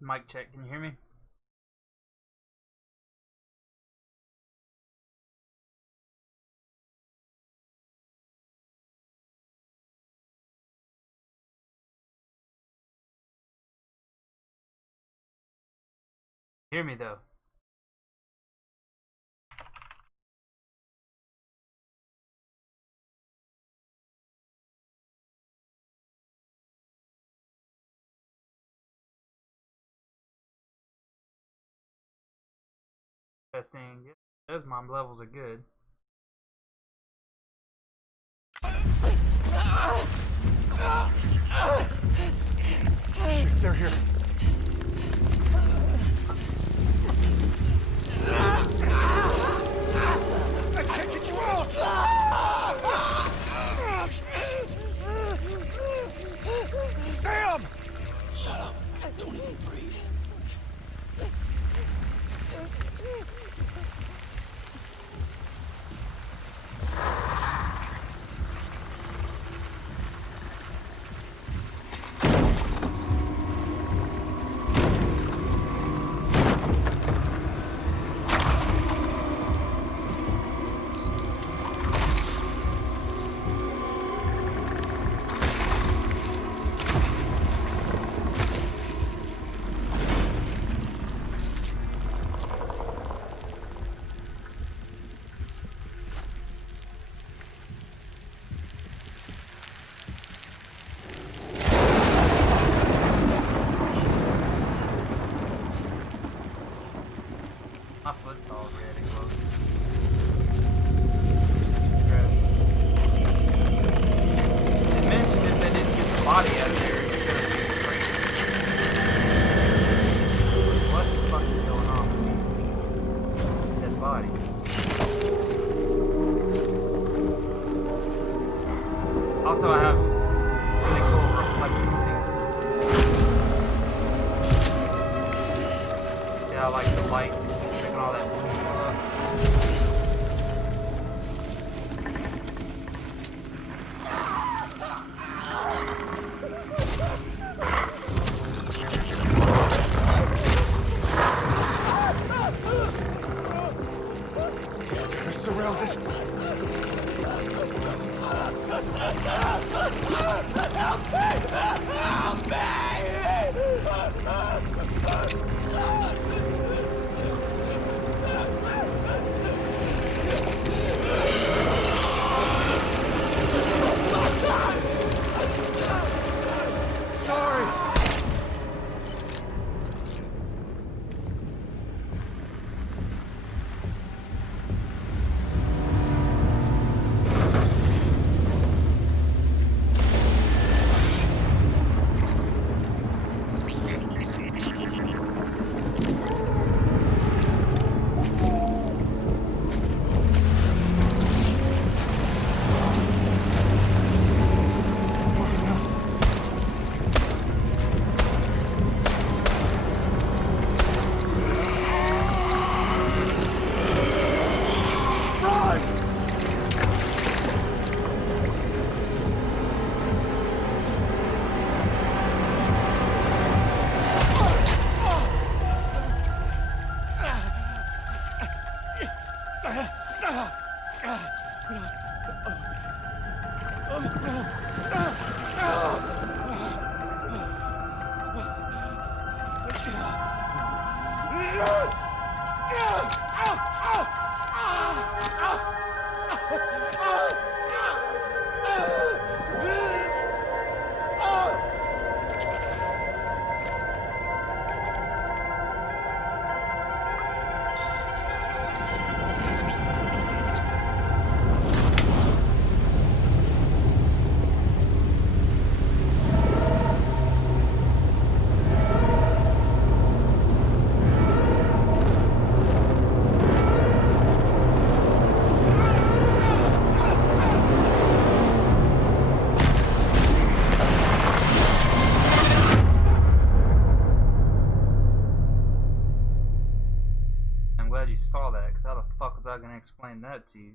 mic check. Can you hear me? Hear me though. Testing. Yeah, those mom levels are good. Shit, they're here. I can't get you out! Sam! Shut up. Don't even breathe. My foot's all red and close. It mentioned if they didn't get the body out of there, it's gonna be crazy. What the fuck is going on with these dead bodies? Also, I have really cool reflective suit. See how like the light making all that blue stuff. Gotta surround this. Sorry! I'm glad you saw that, because how the fuck was I going to explain that to you?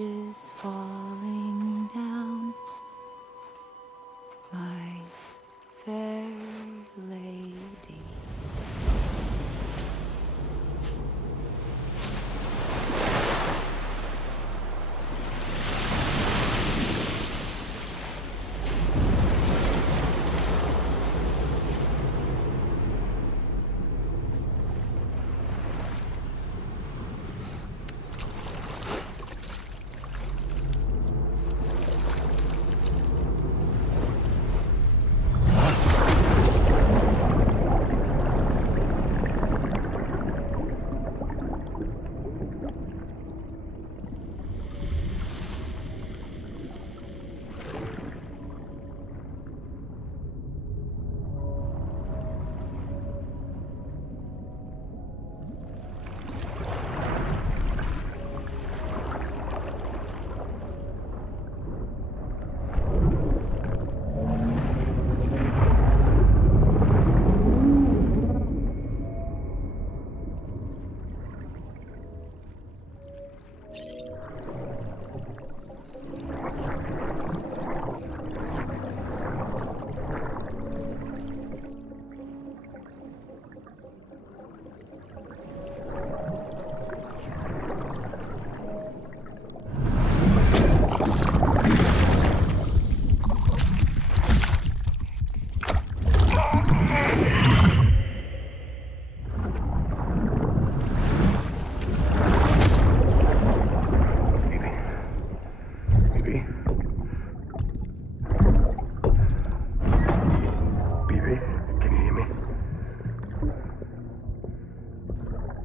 bridges falling down, my fair lady.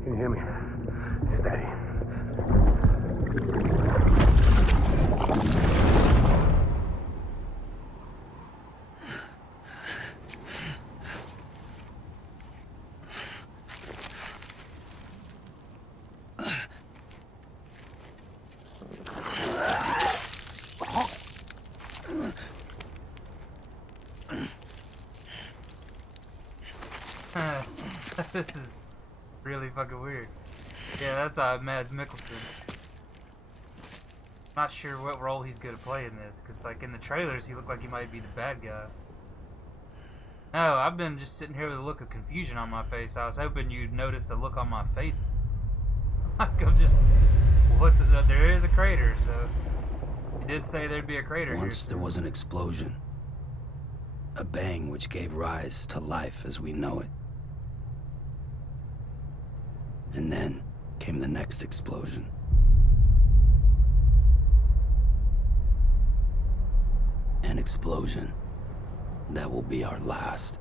Can you hear me? Steady. This is really fucking weird. Yeah, that's Mads Mikkelsen. Not sure what role he's gonna play in this, because like in the trailers he looked like he might be the bad guy. No, I've been just sitting here with a look of confusion on my face. I was hoping you'd notice the look on my face. Like I'm just, there is a crater, so he did say there'd be a crater Once here. there was an explosion. A bang which gave rise to life as we know it. And then came the next explosion. An explosion that will be our last.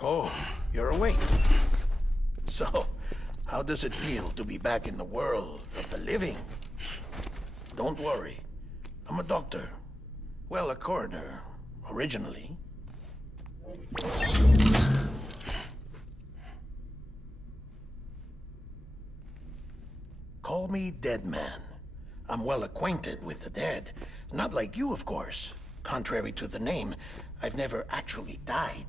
Oh, you're awake. So, how does it feel to be back in the world of the living? Don't worry. I'm a doctor. Well, a coroner, originally. Call me Dead Man. I'm well acquainted with the dead. Not like you, of course. Contrary to the name, I've never actually died.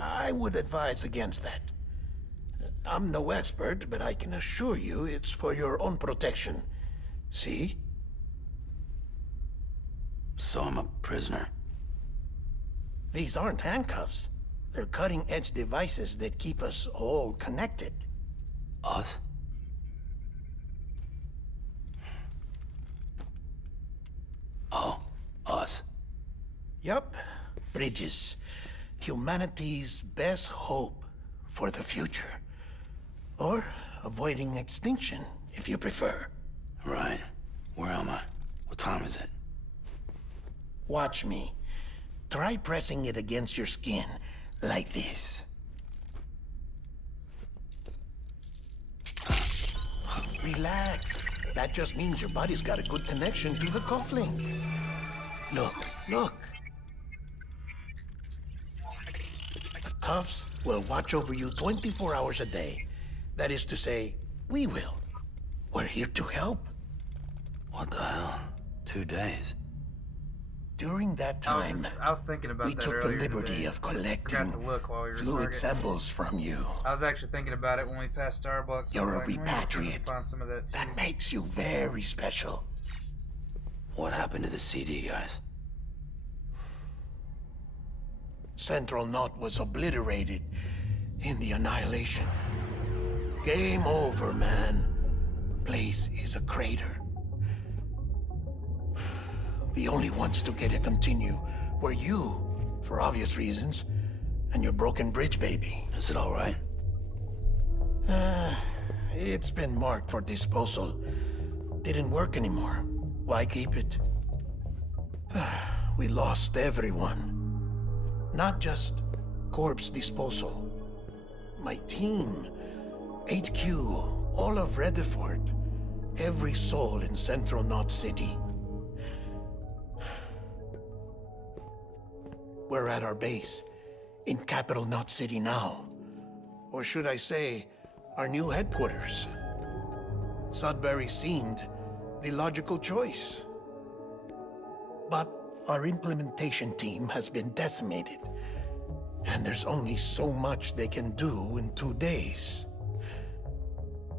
I would advise against that. I'm no expert, but I can assure you it's for your own protection. See? So I'm a prisoner. These aren't handcuffs. They're cutting-edge devices that keep us all connected. Us? Oh, us. Yup. Bridges. Humanity's best hope for the future. Or avoiding extinction, if you prefer. Right. Where am I? What time is it? Watch me. Try pressing it against your skin, like this. Relax. That just means your body's got a good connection to the cufflink. Look, look. The cuffs will watch over you 24 hours a day. That is to say, we will. We're here to help. What the hell? 2 days? During that time, I was thinking about we that took the earlier liberty today. of collecting Forgot to look while we were fluid talking. samples from you. I was actually thinking about it when we passed Starbucks. You're I was a like, "Let's see if we can repatriate. find some of that too." That makes you very special. What happened to the CD guys? Central Knot was obliterated in the Annihilation. Game over, man. Place is a crater. The only ones to get to continue were you, for obvious reasons, and your broken bridge baby. Is it all right? It's been marked for disposal. Didn't work anymore. Why keep it? We lost everyone. Not just corpse disposal. My team, HQ, all of Redefort, every soul in Central Knot City. We're at our base, in Capital Knot City now. Or should I say, our new headquarters. Sudbury seemed the logical choice. But our implementation team has been decimated, and there's only so much they can do in 2 days.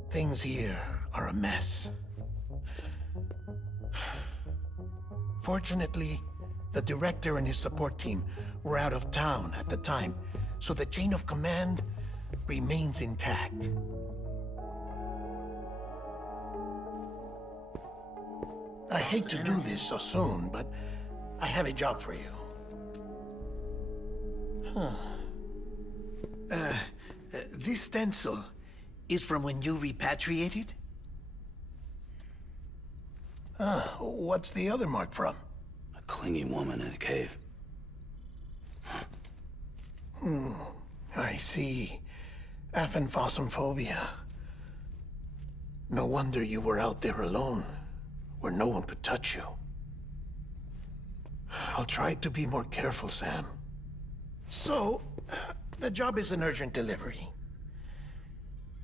Things here are a mess. Fortunately, the director and his support team were out of town at the time, so the chain of command remains intact. I hate to do this so soon, but I have a job for you. This stencil is from when you repatriated? What's the other mark from? A clinging woman in a cave. I see. Aphenphosmphobia. No wonder you were out there alone, where no one could touch you. I'll try to be more careful, Sam. So, the job is an urgent delivery.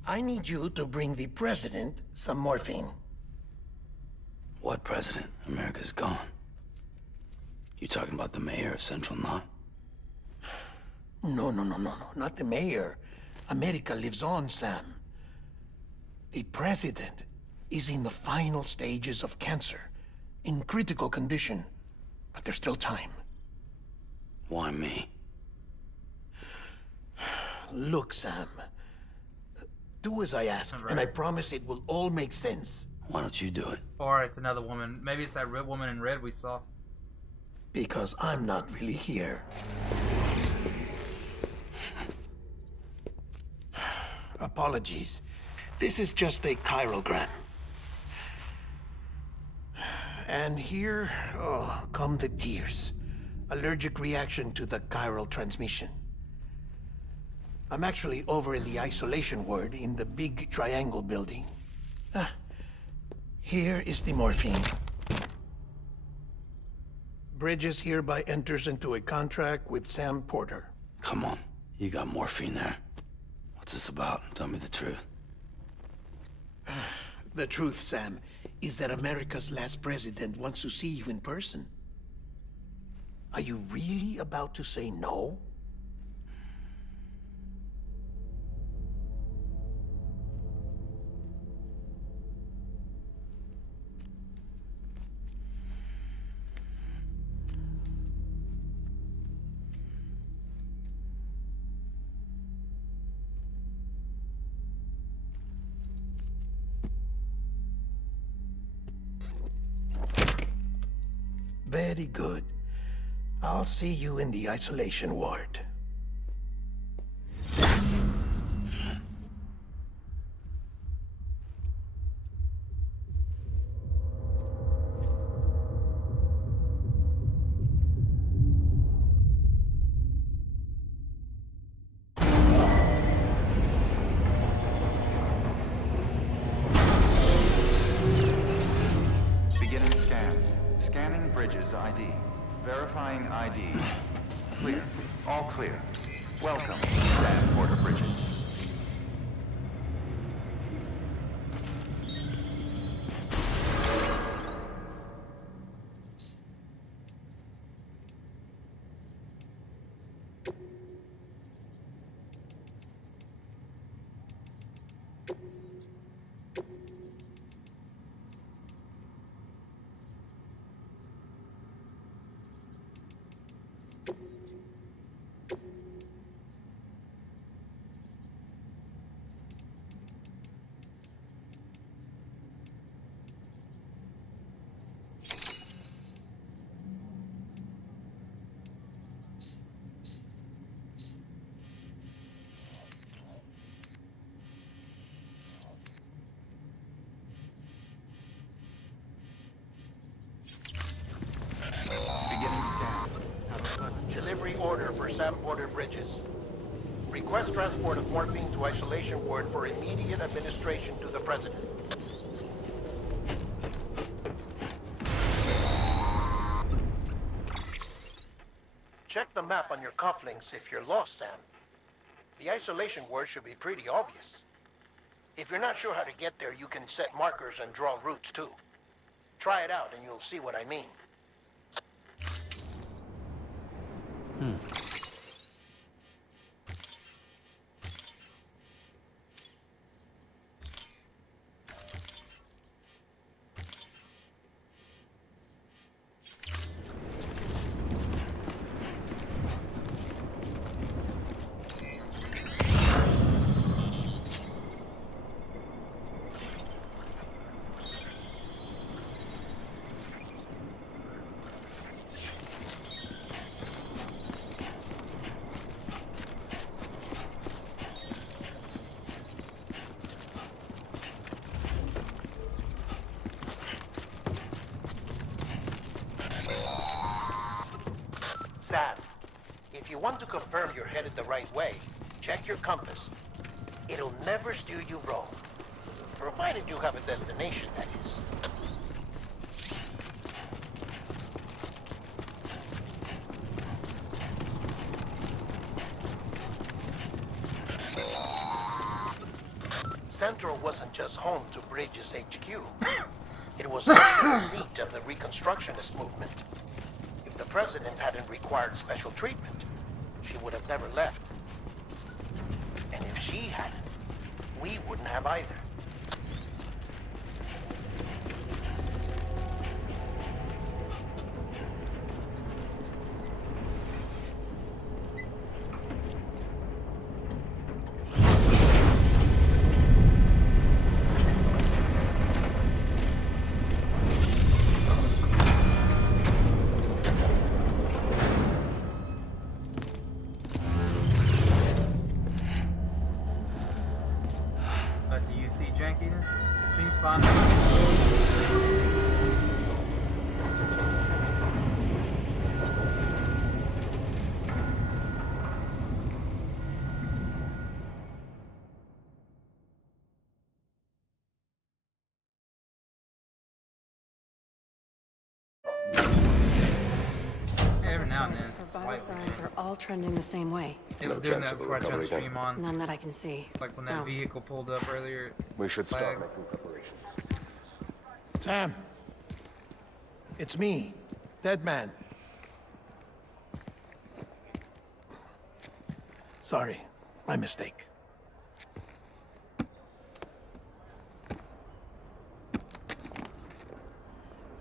I need you to bring the president some morphine. What president? America's gone. You talking about the mayor of Central Knot? No, not the mayor. America lives on, Sam. The president is in the final stages of cancer, in critical condition, but there's still time. Why me? Look, Sam. Do as I ask, and I promise it will all make sense. Why don't you do it? Or it's another woman. Maybe it's that red woman in red we saw. Because I'm not really here. Apologies. This is just a chirogram. And here, come the tears. Allergic reaction to the chiral transmission. I'm actually over in the isolation ward in the big triangle building. Here is the morphine. Bridges hereby enters into a contract with Sam Porter. Come on, you got morphine there. What's this about? Tell me the truth. The truth, Sam, is that America's last president wants to see you in person. Are you really about to say no? Very good. I'll see you in the isolation ward. Beginning scan. Scanning Bridges ID. Verifying ID. Clear. All clear. Welcome, Sam Porter Bridges. Beginning scan. Have a pleasant Delivery order for Sam Porter Bridges. Request transport of morphine to isolation ward for immediate administration to the president. Check the map on your cufflinks if you're lost, Sam. The isolation word should be pretty obvious. If you're not sure how to get there, you can set markers and draw routes too. Try it out and you'll see what I mean. Sam, if you want to confirm you're headed the right way, check your compass. It'll never steer you wrong. Provided you have a destination, that is. Central wasn't just home to Bridges HQ. It was also the seat of the Reconstructionist movement. If the president hadn't required special treatment, she would have never left. And if she hadn't, we wouldn't have either. Do you see every now and then. Her Slightly. signs are all trending the same way. It was No doing chance that of a before I turned the recovery then? stream on. None that I can see. Like when that No. vehicle pulled up earlier. We should start Flag. making preparations. Sam. It's me, Deadman. Sorry, my mistake.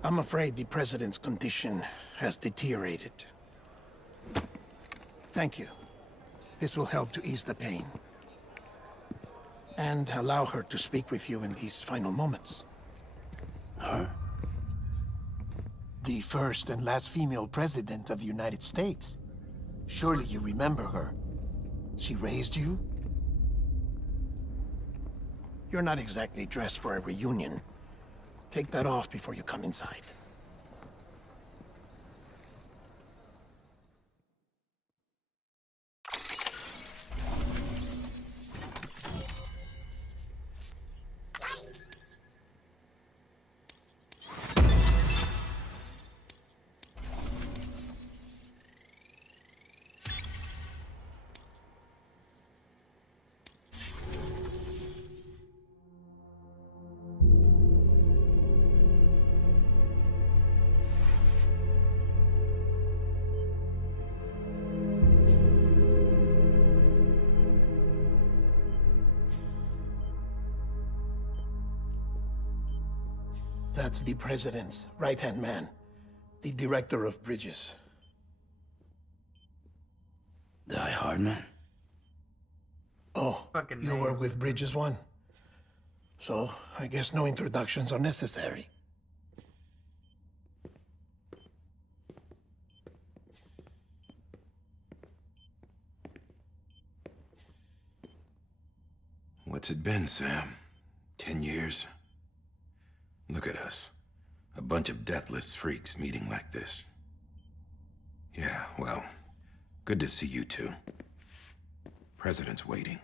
I'm afraid the president's condition has deteriorated. Thank you. This will help to ease the pain. And allow her to speak with you in these final moments. Her? The first and last female president of the United States. Surely you remember her. She raised you? You're not exactly dressed for a reunion. Take that off before you come inside. That's the president's right-hand man, the director of bridges. Die Hardman? Oh, Fucking you were names. with Bridges One. So, I guess no introductions are necessary. What's it been, Sam? 10 years? Look at us. A bunch of deathless freaks meeting like this. Yeah, well, good to see you two. President's waiting.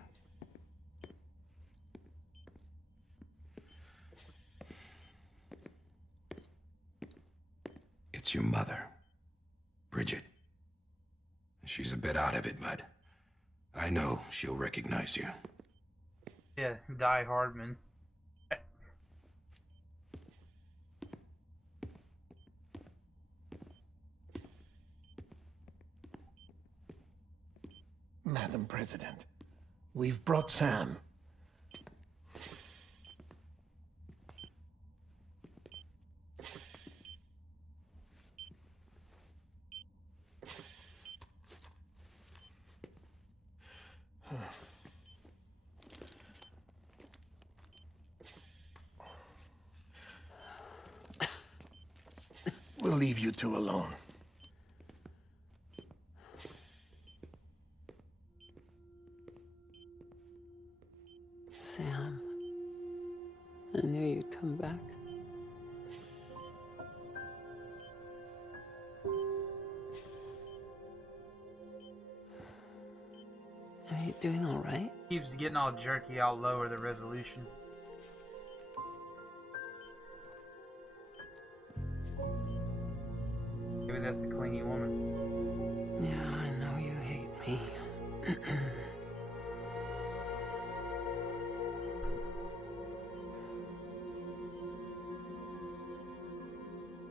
It's your mother, Bridget. She's a bit out of it, but I know she'll recognize you. Yeah, Die Hardman. Madam President, we've brought Sam. We'll leave you two alone. Sam, I knew you'd come back. Are you doing all right? Keeps getting all jerky, I'll lower the resolution. Maybe that's the clingy woman. Yeah, I know you hate me.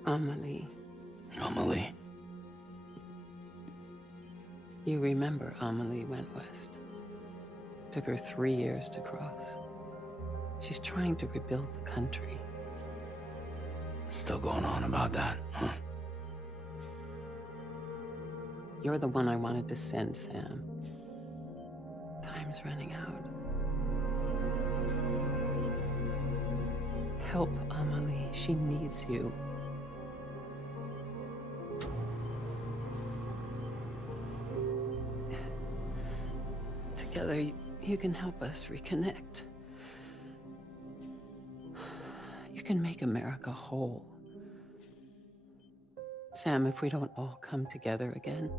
Amelie. Amelie? You remember Amelie went west. Took her 3 years to cross. She's trying to rebuild the country. Still going on about that, huh? You're the one I wanted to send, Sam. Time's running out. Help Amelie. She needs you. Together, you can help us reconnect. You can make America whole. Sam, if we don't all come together again,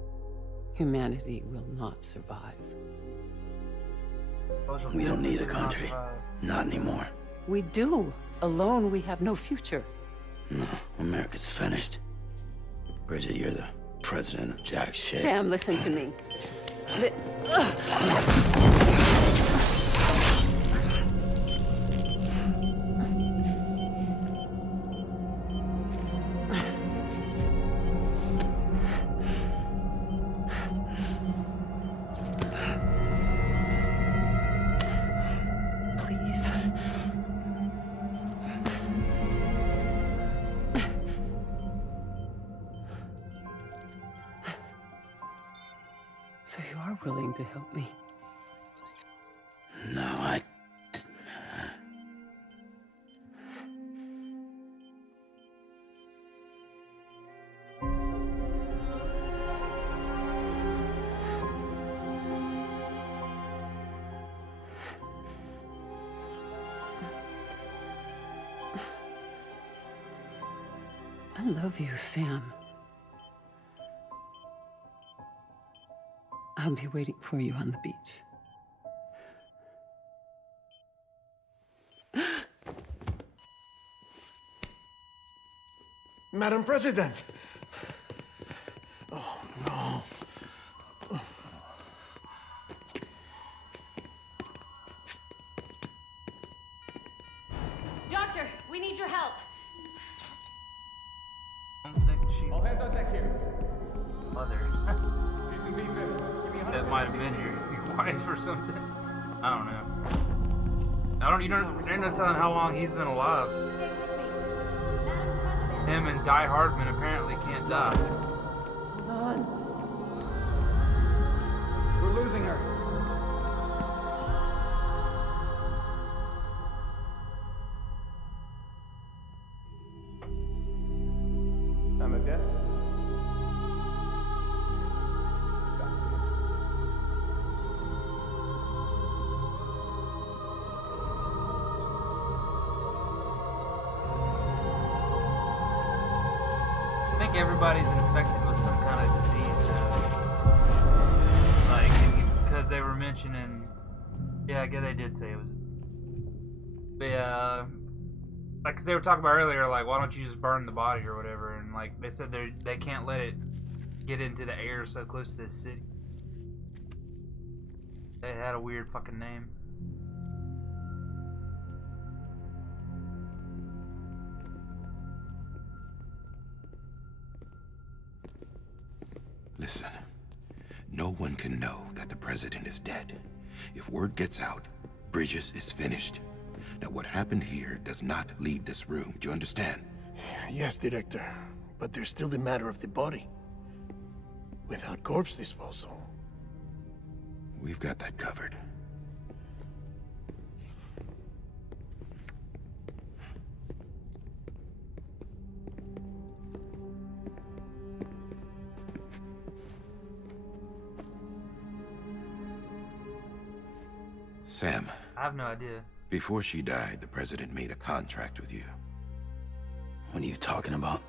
humanity will not survive. Social We don't need a distance will not country. survive. Not anymore. We do. Alone, we have no future. No, America's finished. Bridget, you're the president of jack shit. Sam, listen to me. Please. So you are willing to help me? No, I love you, Sam. I'll be waiting for you on the beach. Madam President! Oh, no. Doctor, we need your help. I don't think she. All hands on deck here. Mother. Season B fifth. Give me 100%. That might have been your wife or something. I don't know. There ain't no telling how long he's been alive. Him and Die Hardman apparently can't die. We're losing her. Time of death? I think everybody's infected with some kind of disease now. Like, because they were mentioning, yeah, I guess they did say it was. But yeah, like, cause they were talking about earlier, like, why don't you just burn the body or whatever? And like, they said they can't let it get into the air so close to this city. They had a weird fucking name. Listen, no one can know that the president is dead. If word gets out, Bridges is finished. Now, what happened here does not leave this room. Do you understand? Yes, Director. But there's still the matter of the body. Without corpse disposal. We've got that covered. Sam, I have no idea. before she died, the president made a contract with you. What are you talking about?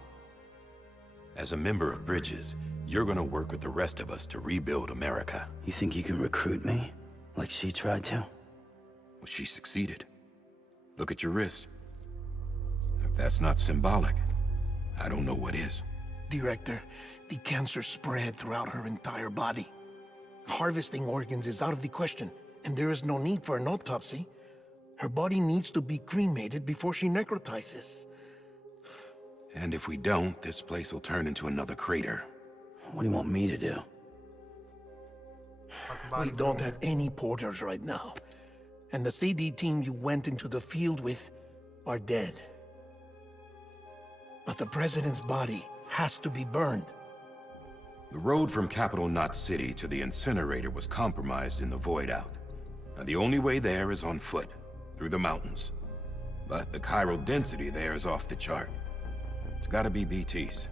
As a member of Bridges, you're gonna work with the rest of us to rebuild America. You think you can recruit me? Like she tried to? Well, she succeeded. Look at your wrist. If that's not symbolic, I don't know what is. Director, the cancer spread throughout her entire body. Harvesting organs is out of the question, and there is no need for an autopsy. Her body needs to be cremated before she necrotizes. And if we don't, this place will turn into another crater. What do you want me to do? We don't have any porters right now. And the CD team you went into the field with are dead. But the president's body has to be burned. The road from Capital Knot City to the incinerator was compromised in the Void Out. Now, the only way there is on foot, through the mountains. But the chiral density there is off the chart. It's gotta be BT's.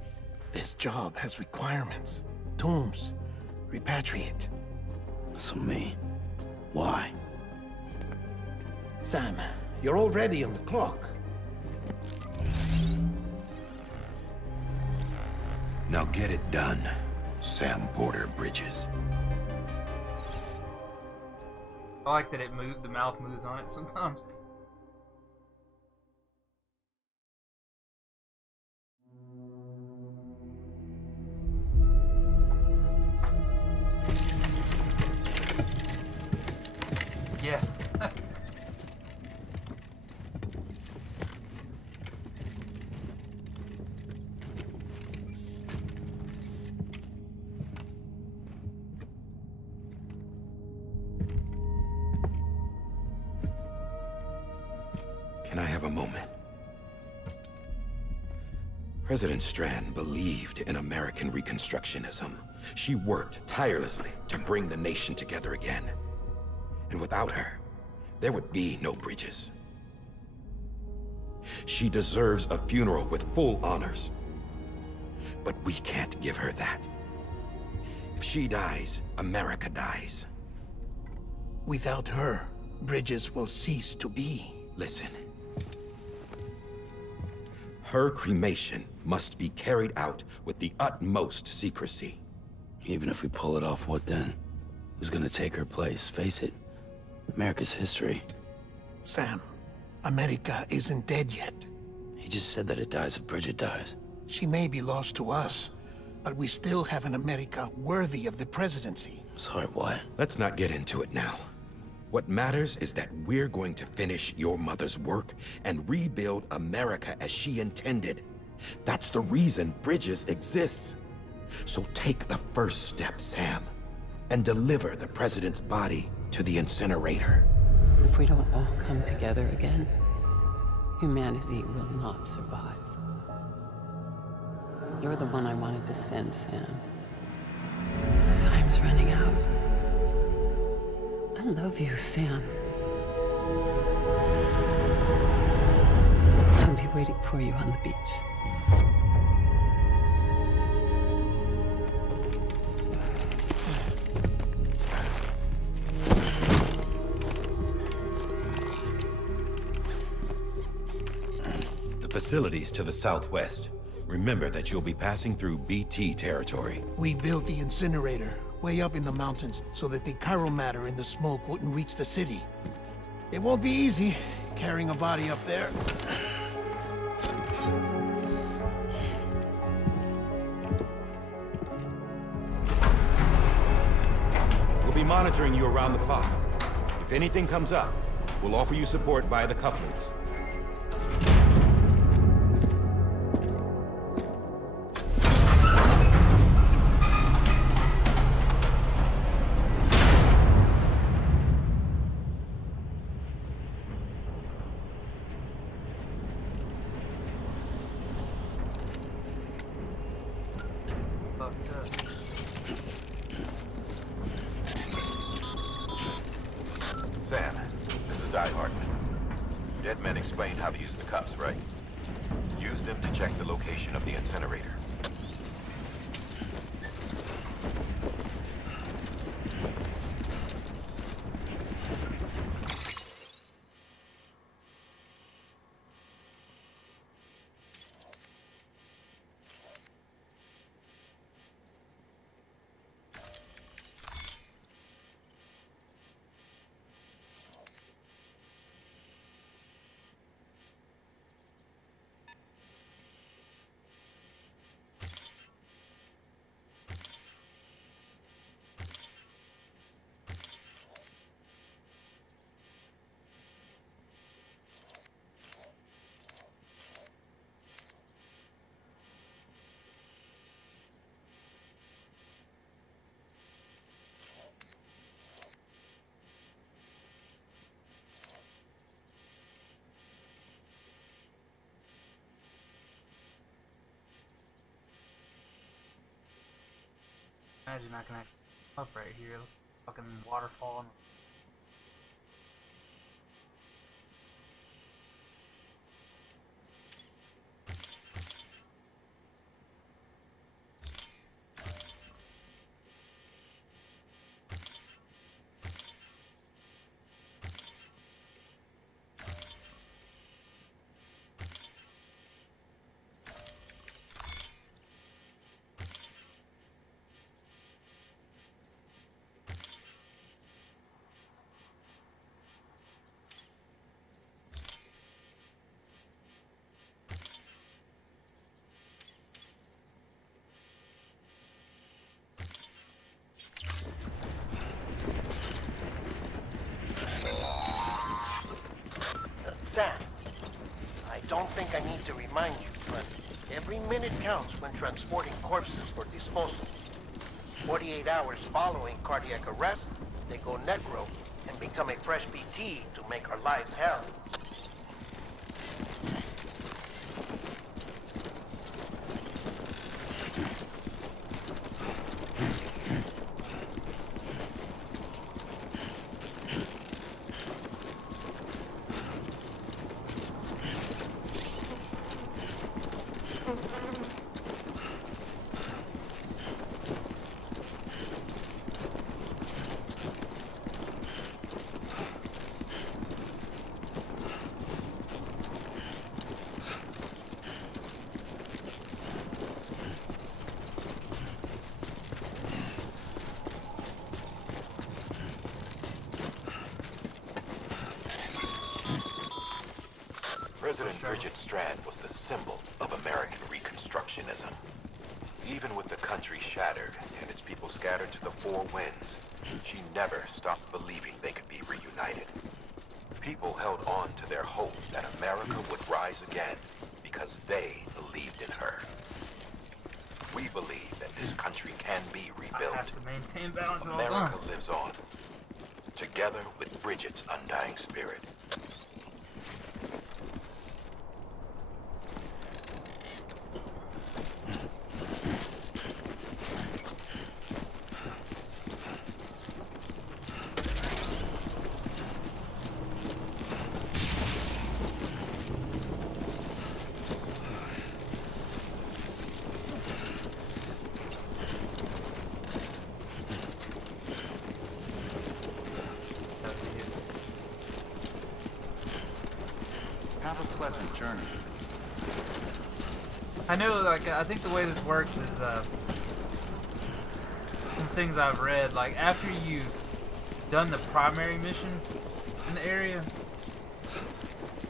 This job has requirements. Tombs. Repatriate. So me? Why? Sam, you're already on the clock. Now get it done, Sam Porter Bridges. I like that the mouth moves on it sometimes. Yeah. Can I have a moment? President Strand believed in American Reconstructionism. She worked tirelessly to bring the nation together again. And without her, there would be no bridges. She deserves a funeral with full honors. But we can't give her that. If she dies, America dies. Without her, bridges will cease to be. Listen. Her cremation must be carried out with the utmost secrecy. Even if we pull it off, what then? Who's gonna take her place? Face it, America's history. Sam, America isn't dead yet. He just said that it dies if Bridget dies. She may be lost to us, but we still have an America worthy of the presidency. Sorry, what? Let's not get into it now. What matters is that we're going to finish your mother's work and rebuild America as she intended. That's the reason Bridges exists. So take the first step, Sam, and deliver the president's body to the incinerator. If we don't all come together again, humanity will not survive. You're the one I wanted to send, Sam. Time's running out. I love you, Sam. I'll be waiting for you on the beach. The facilities to the southwest. Remember that you'll be passing through BT territory. We built the incinerator way up in the mountains so that the chiral matter in the smoke wouldn't reach the city. It won't be easy carrying a body up there. We'll be monitoring you around the clock. If anything comes up, we'll offer you support via the cufflinks. Sam, this is Di Hartman. Dead men explained how to use the cuffs, right? Use them to check the location of the incinerator. Imagine I can act up right here. Fucking waterfall. don't think I need to remind you, but every minute counts when transporting corpses for disposal. 48 hours following cardiac arrest, they go necro and become a fresh BT to make our lives hell. President Bridget Strand was the symbol of American Reconstructionism. Even with the country shattered and its people scattered to the four winds, she never stopped believing they could be reunited. People held on to their hope that America would rise again because they believed in her. We believe that this country can be rebuilt. I have to maintain balance at all America times. lives on, together with Bridget's undying spirit. Have a pleasant journey. I know, like, I think the way this works is, some things I've read, like, after you've done the primary mission in the area,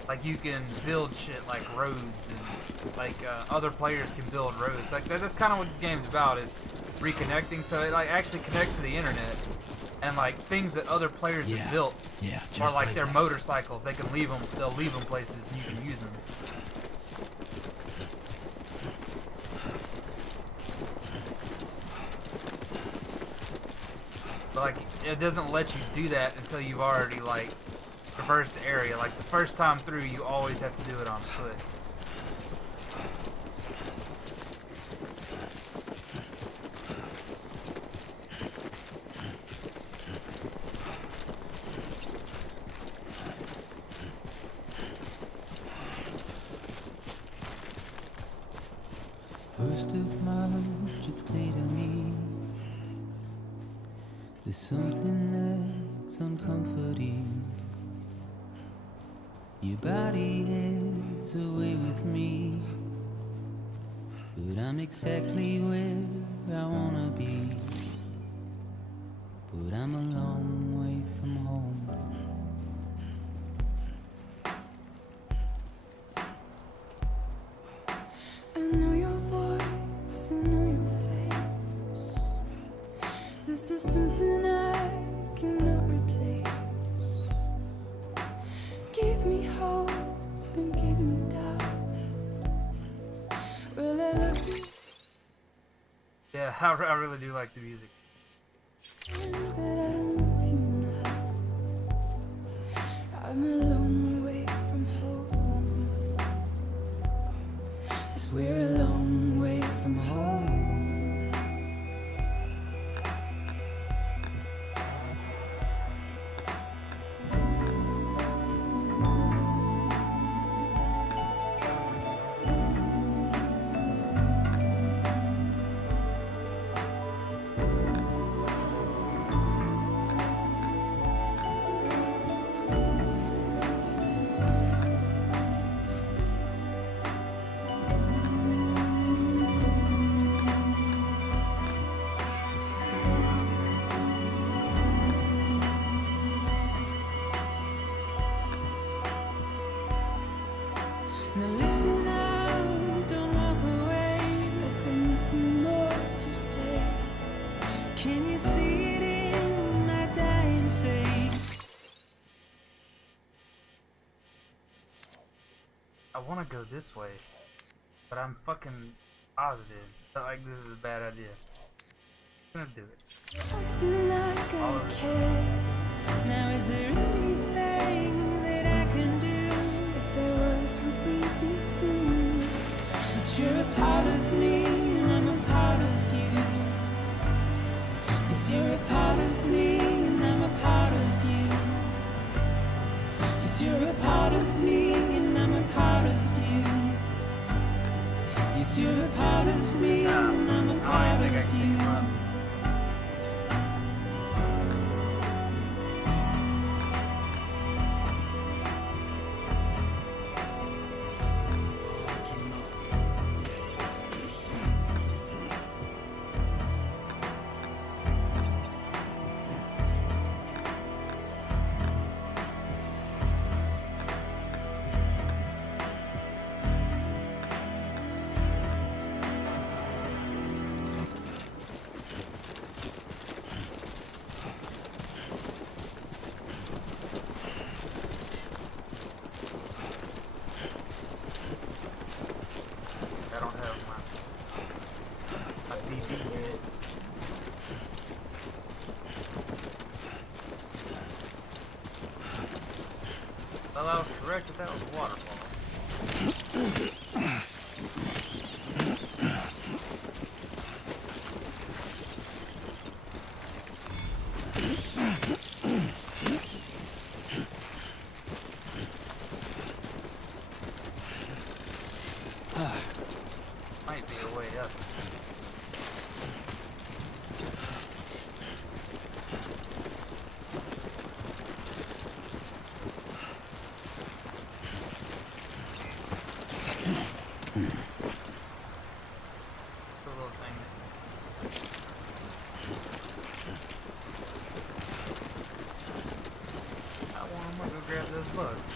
like, you can build shit like roads, and, like, other players can build roads. Like, that's kind of what this game's about, is reconnecting, so it, like, actually connects to the internet. And like things that other players have built, or like their motorcycles, they can leave them. They'll leave them places, and you can use them. But like, it doesn't let you do that until you've already like traversed the area. Like the first time through, you always have to do it on foot. First of March, it's clear to me there's something that's uncomforting. Your body has a way with me, but I'm exactly where I wanna be. But I'm a long way from home. I know your voice, I know your face. This is something I cannot replace. Give me hope and give me doubt. Will I love you? Yeah, I really do like the music. But I don't love you now. I'm a long way from home. 'Cause we're a long way from home. Now listen out, don't walk away. I've got nothing more to say. Can you see it in my dying face? I want to go this way, but I'm fucking positive that like this is a bad idea. I'm gonna do it. Acting like I care. Now is there anything that I can do? If there was, would we be soon? But you're a part of me and I'm a part of you. Yes, you're a part of me and I'm a part of you. Yes, you're a part of me and I'm a part of you. Yes, you're a part of me and I'm a part of you. I don't have my DB unit. Well, I was correct that was a waterfall. Might be a way up. The little thing. I'm gonna go grab those bugs.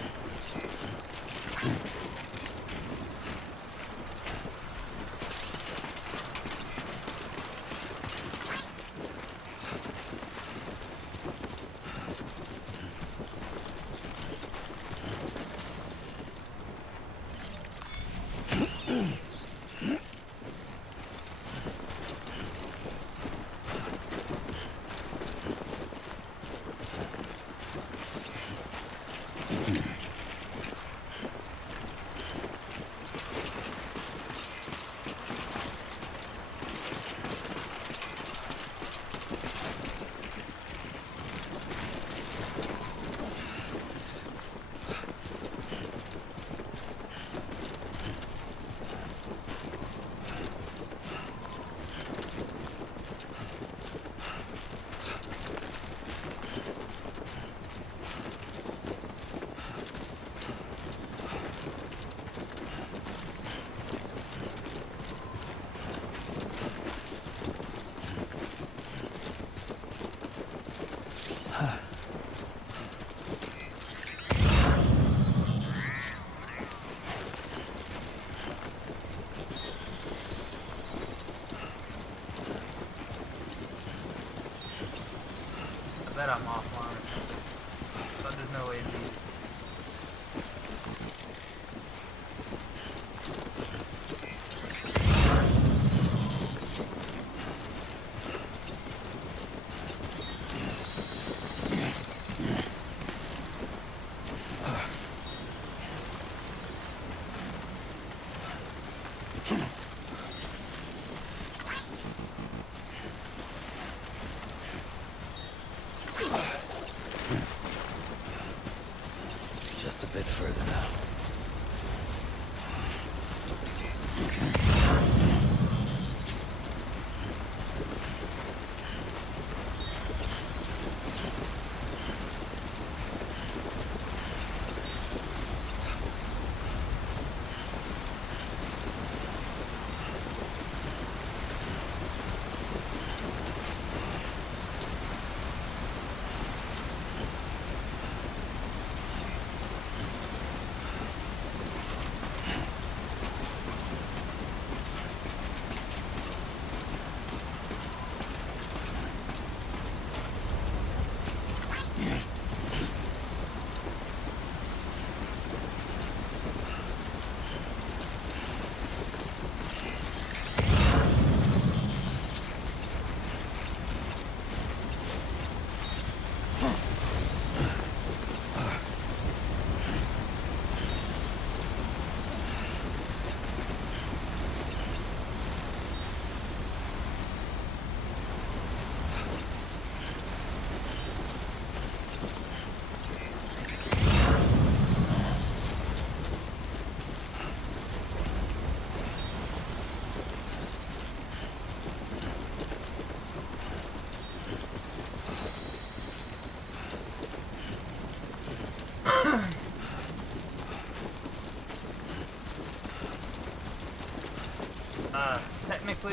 I bet I'm offline, but there's no way to use it.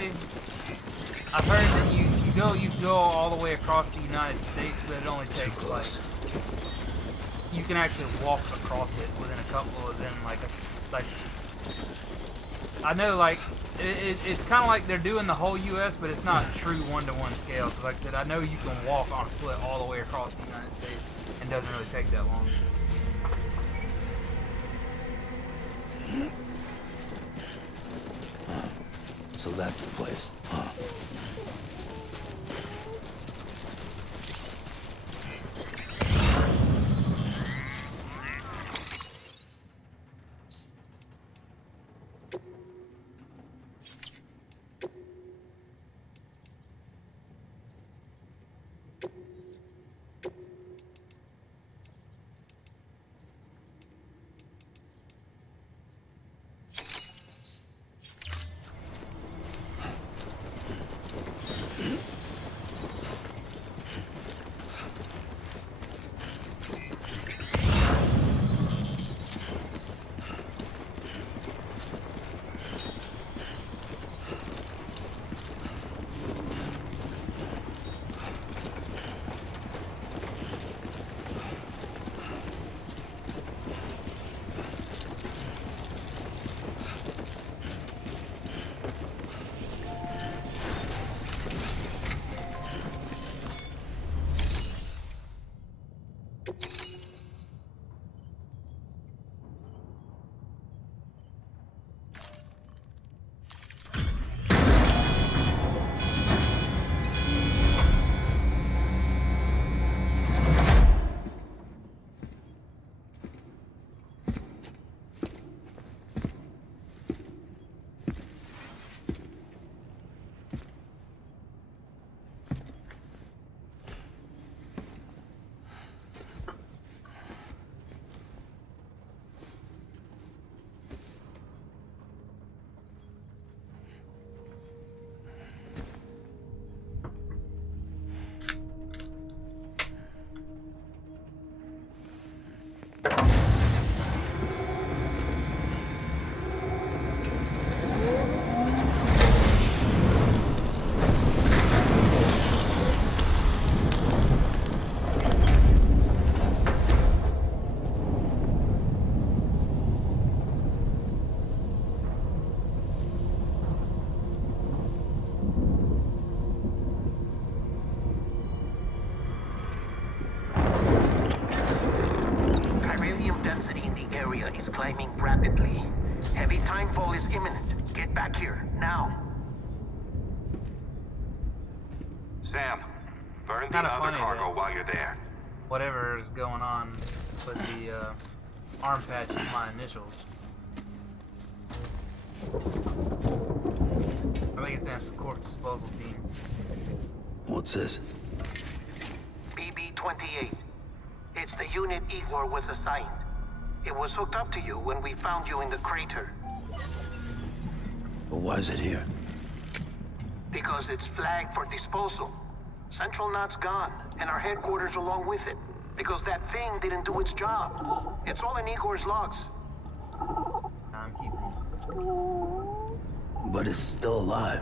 apparently, I've heard that you go all the way across the United States, but it only takes like, you can actually walk across it within a couple of them, like I know, like, it's kind of like they're doing the whole U.S., but it's not true one-to-one scale. Because, like I said, I know you can walk on foot all the way across the United States, and it doesn't really take that long. So that's the place, huh? Is climbing rapidly. Heavy timefall is imminent. Get back here, now. Sam, burn the Kinda other funny cargo that while you're there. whatever is going on with the arm patch is my initials. I think it stands for Corpse Disposal Team. What's this? BB-28. It's the unit Igor was assigned. It was hooked up to you when we found you in the crater. But why is it here? Because it's flagged for disposal. Central Knot's gone, and our headquarters along with it. Because that thing didn't do its job. It's all in Igor's logs. I'm keeping it. But it's still alive.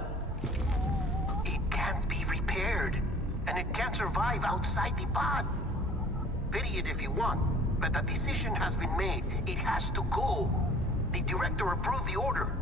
It can't be repaired, and it can't survive outside the pod. Pity it if you want, but the decision has been made. It has to go. The director approved the order.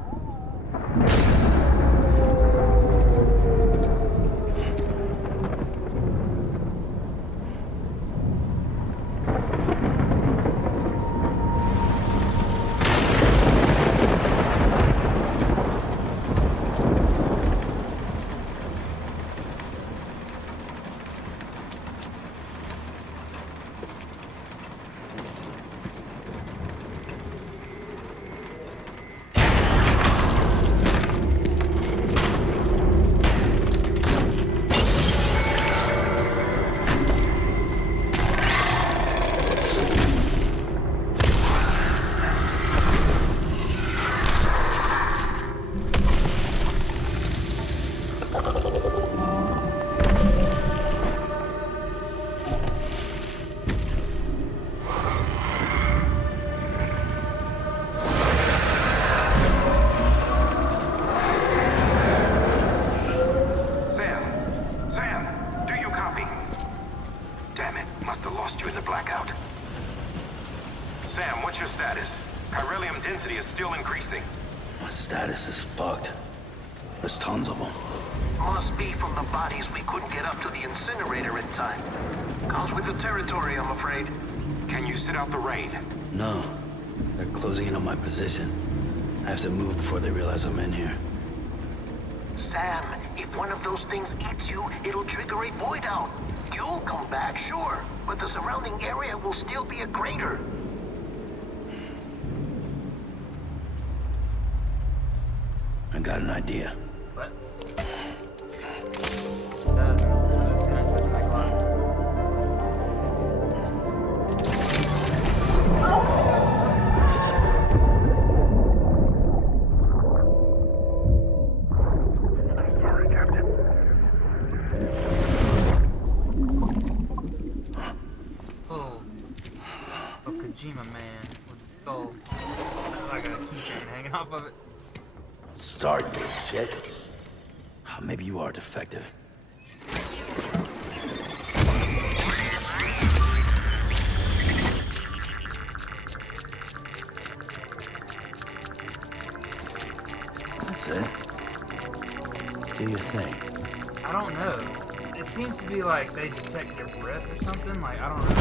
lost you in the blackout. Sam, what's your status? Chiralium density is still increasing. My status is fucked. There's tons of them. Must be from the bodies we couldn't get up to the incinerator in time. Comes with the territory, I'm afraid. Can you sit out the rain? No. They're closing in on my position. I have to move before they realize I'm in here. Sam, if one of those things eats you, it'll trigger a void out. You'll come back, sure, but the surrounding area will still be a crater. I got an idea. What? This sentence doesn't make a lot of sense. Sorry, Captain. Oh, Kojima man with his skull. I got a keychain hanging off of it. Start, you shit. Maybe you are defective. That's it. Do your thing. I don't know. It seems to be like they detect your breath or something. Like, I don't know.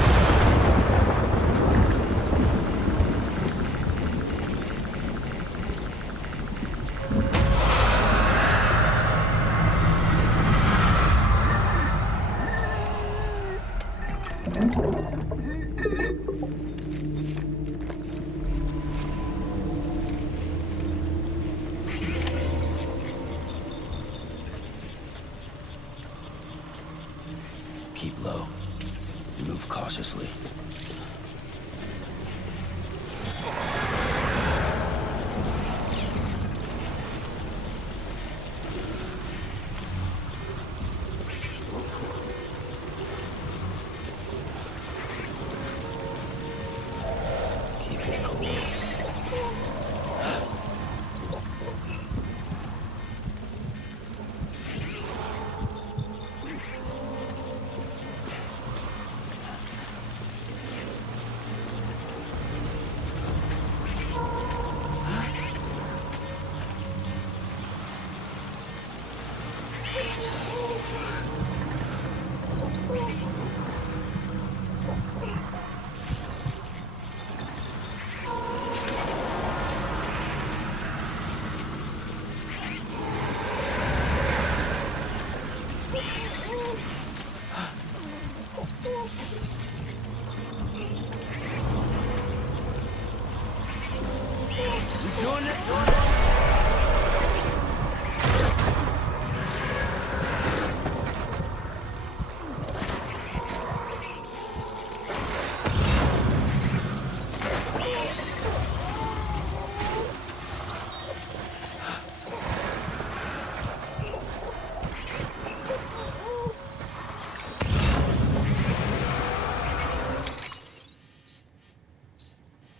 Keep low. Move cautiously. Keep it cool.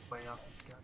Way off this guy.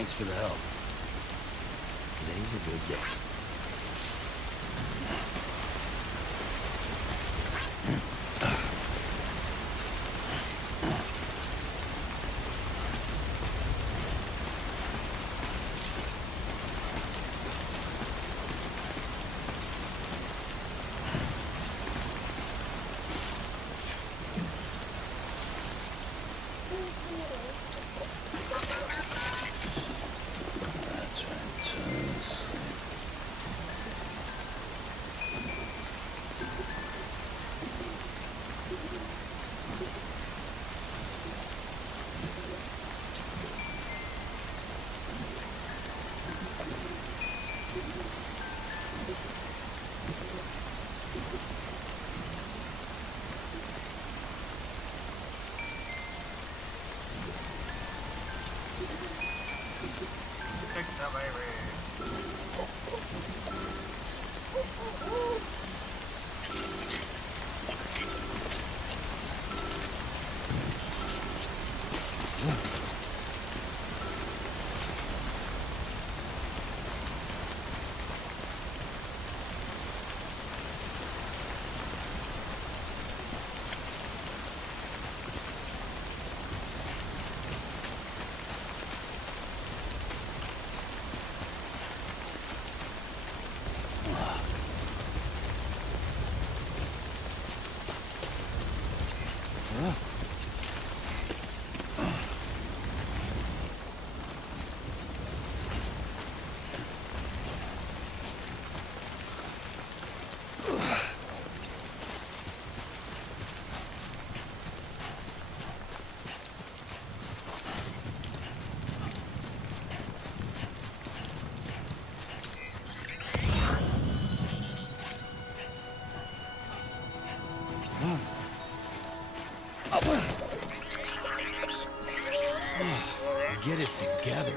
Thanks for the help. Today's a good day. Check it out, baby. Get it together.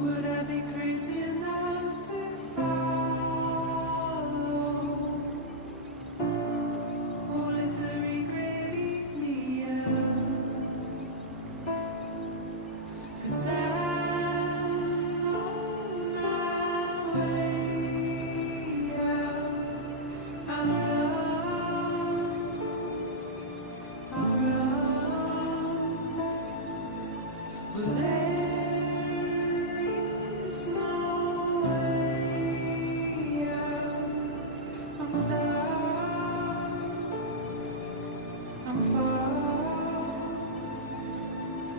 Would I be crazy enough to follow? Or let the regret eat me up? 'Cause I'm on my way out. I'm wrong. But there is no way out. I'm stuck. I'm far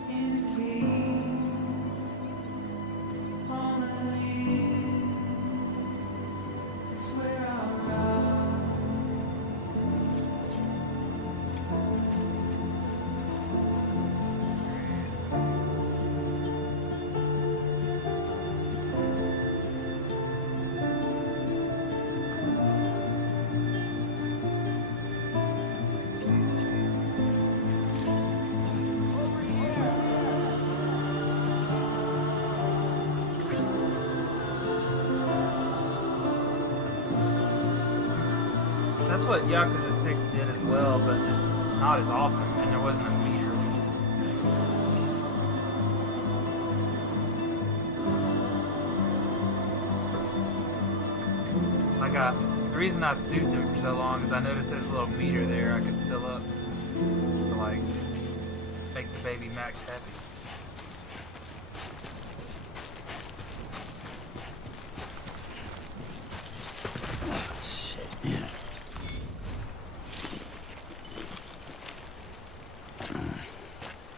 in a cave on a limb. It's where I'll run. That's what Yakuza 6 did as well, but just not as often, and there wasn't a meter. The reason I sued them for so long is I noticed there's a little meter there I could fill up to, like, make the baby Max happy.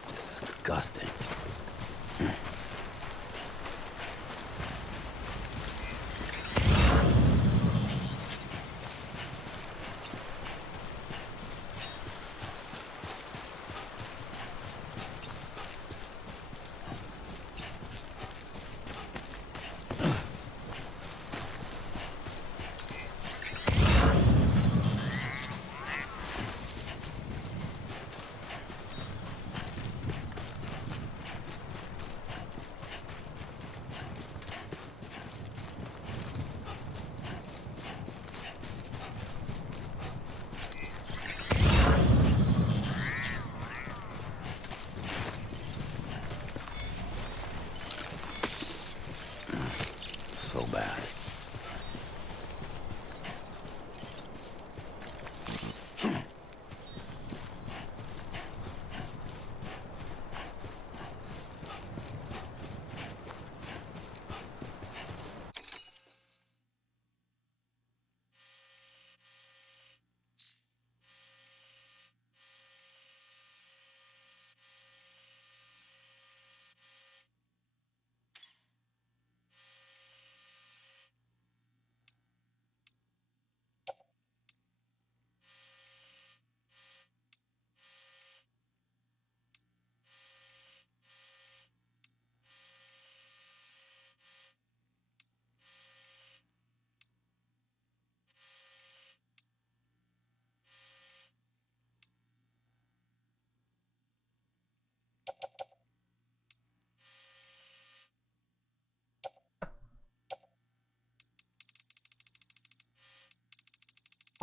Disgusting.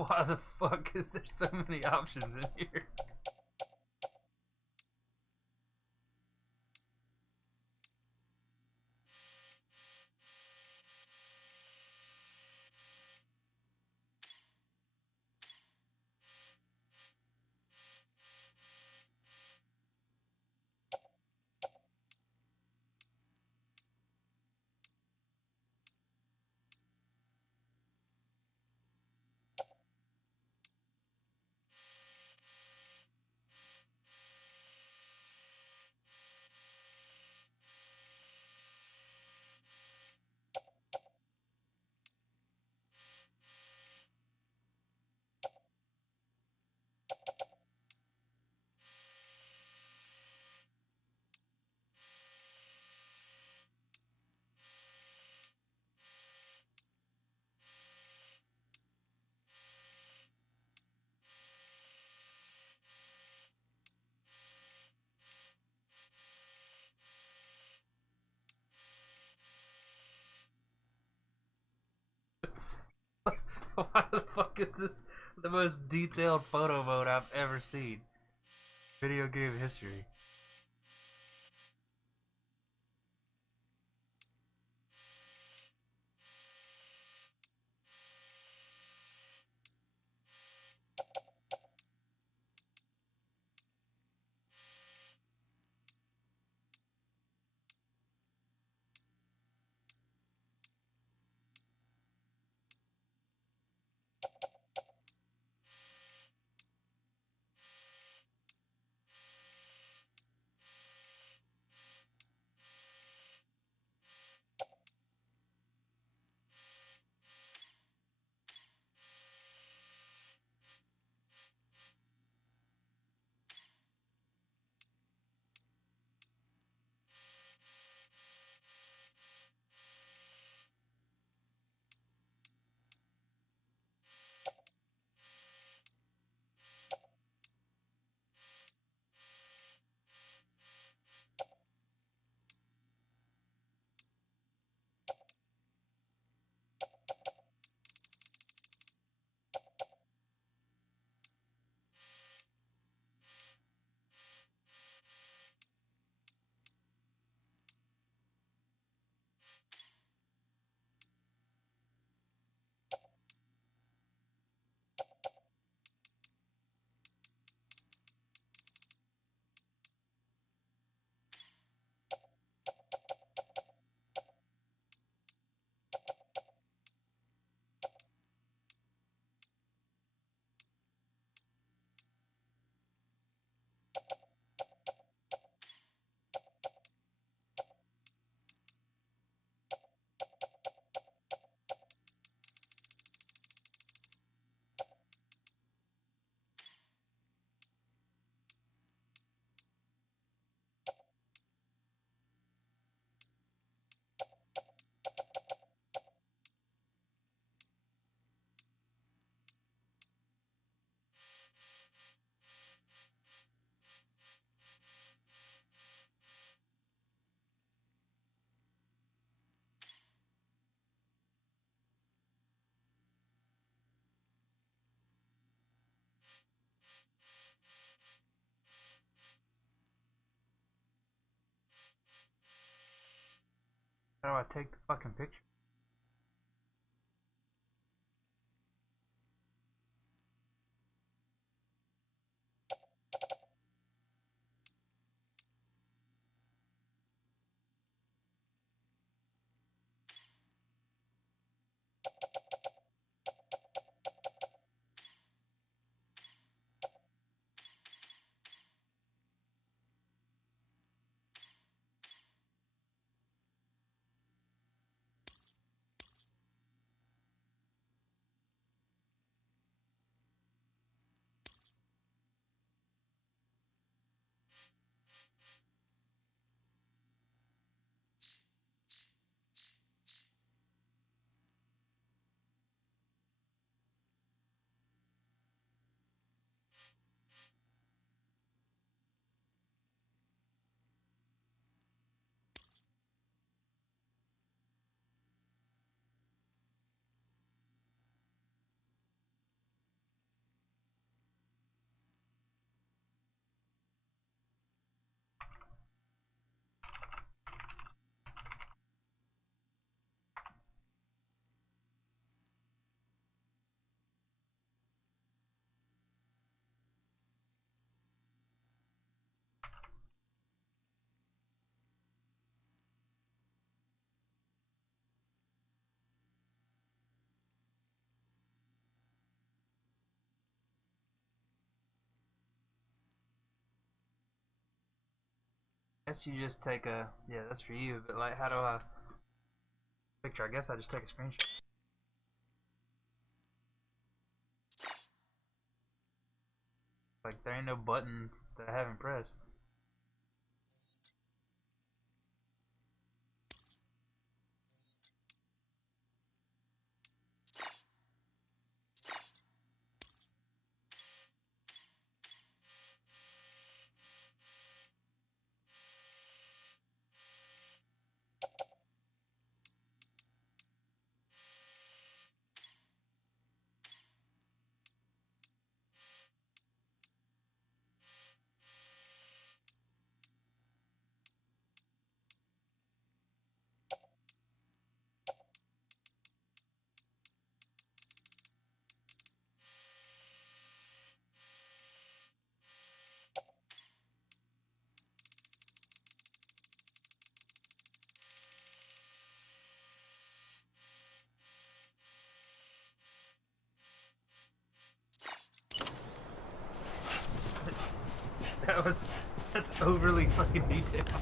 Why the fuck is there so many options in here? Why the fuck is this the most detailed photo mode I've ever seen? Video game history. How do I take the fucking picture? Guess you just take a, yeah, that's for you, but like, how do I picture? I guess I just take a screenshot. Like, there ain't no button that I haven't pressed. That's overly fucking detailed.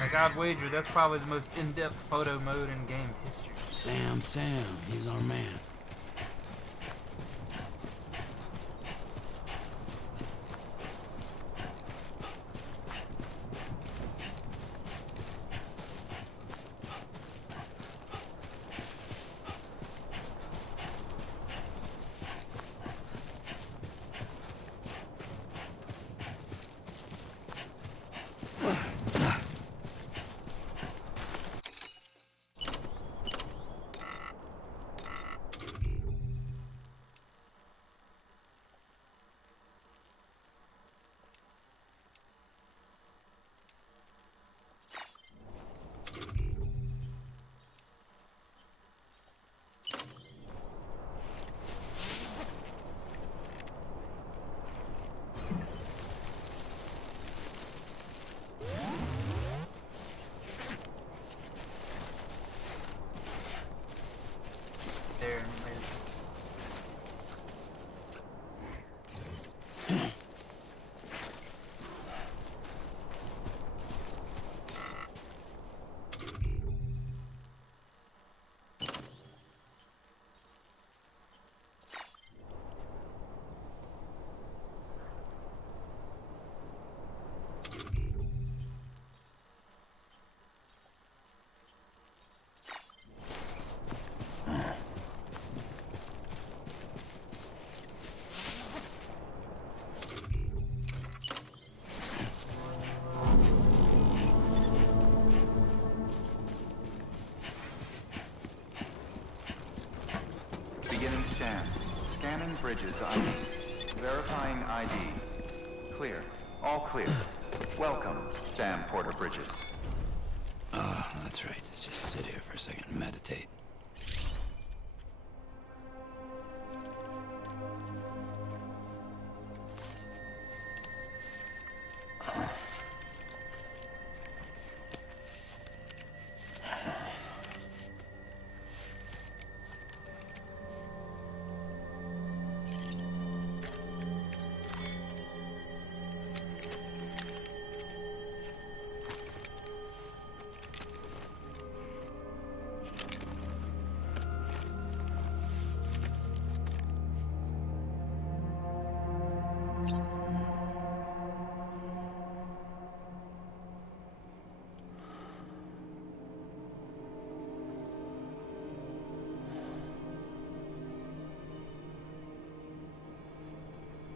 Like, I'd wager that's probably the most in-depth photo mode in game history. Sam, he's our man. There, Beginning scan. Scanning bridges ID. Verifying ID. Clear. All clear. Welcome, Sam Porter Bridges. That's right. Let's just sit here for a second and meditate.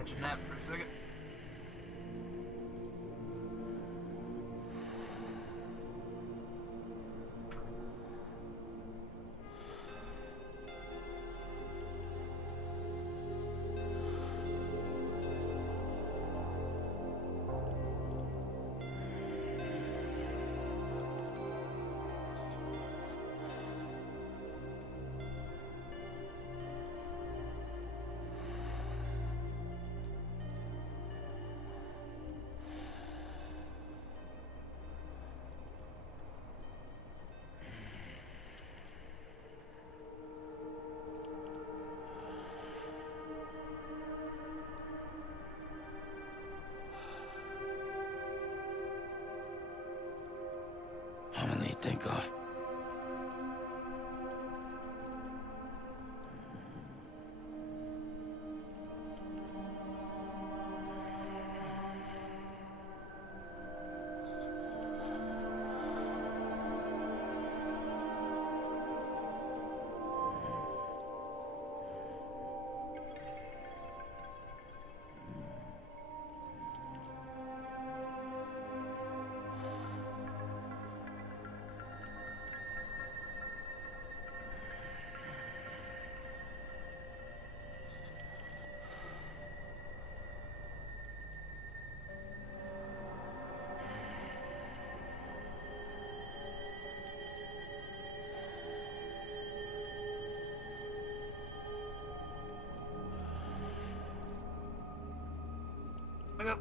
catch a nap for a second. Thank God. Wake up.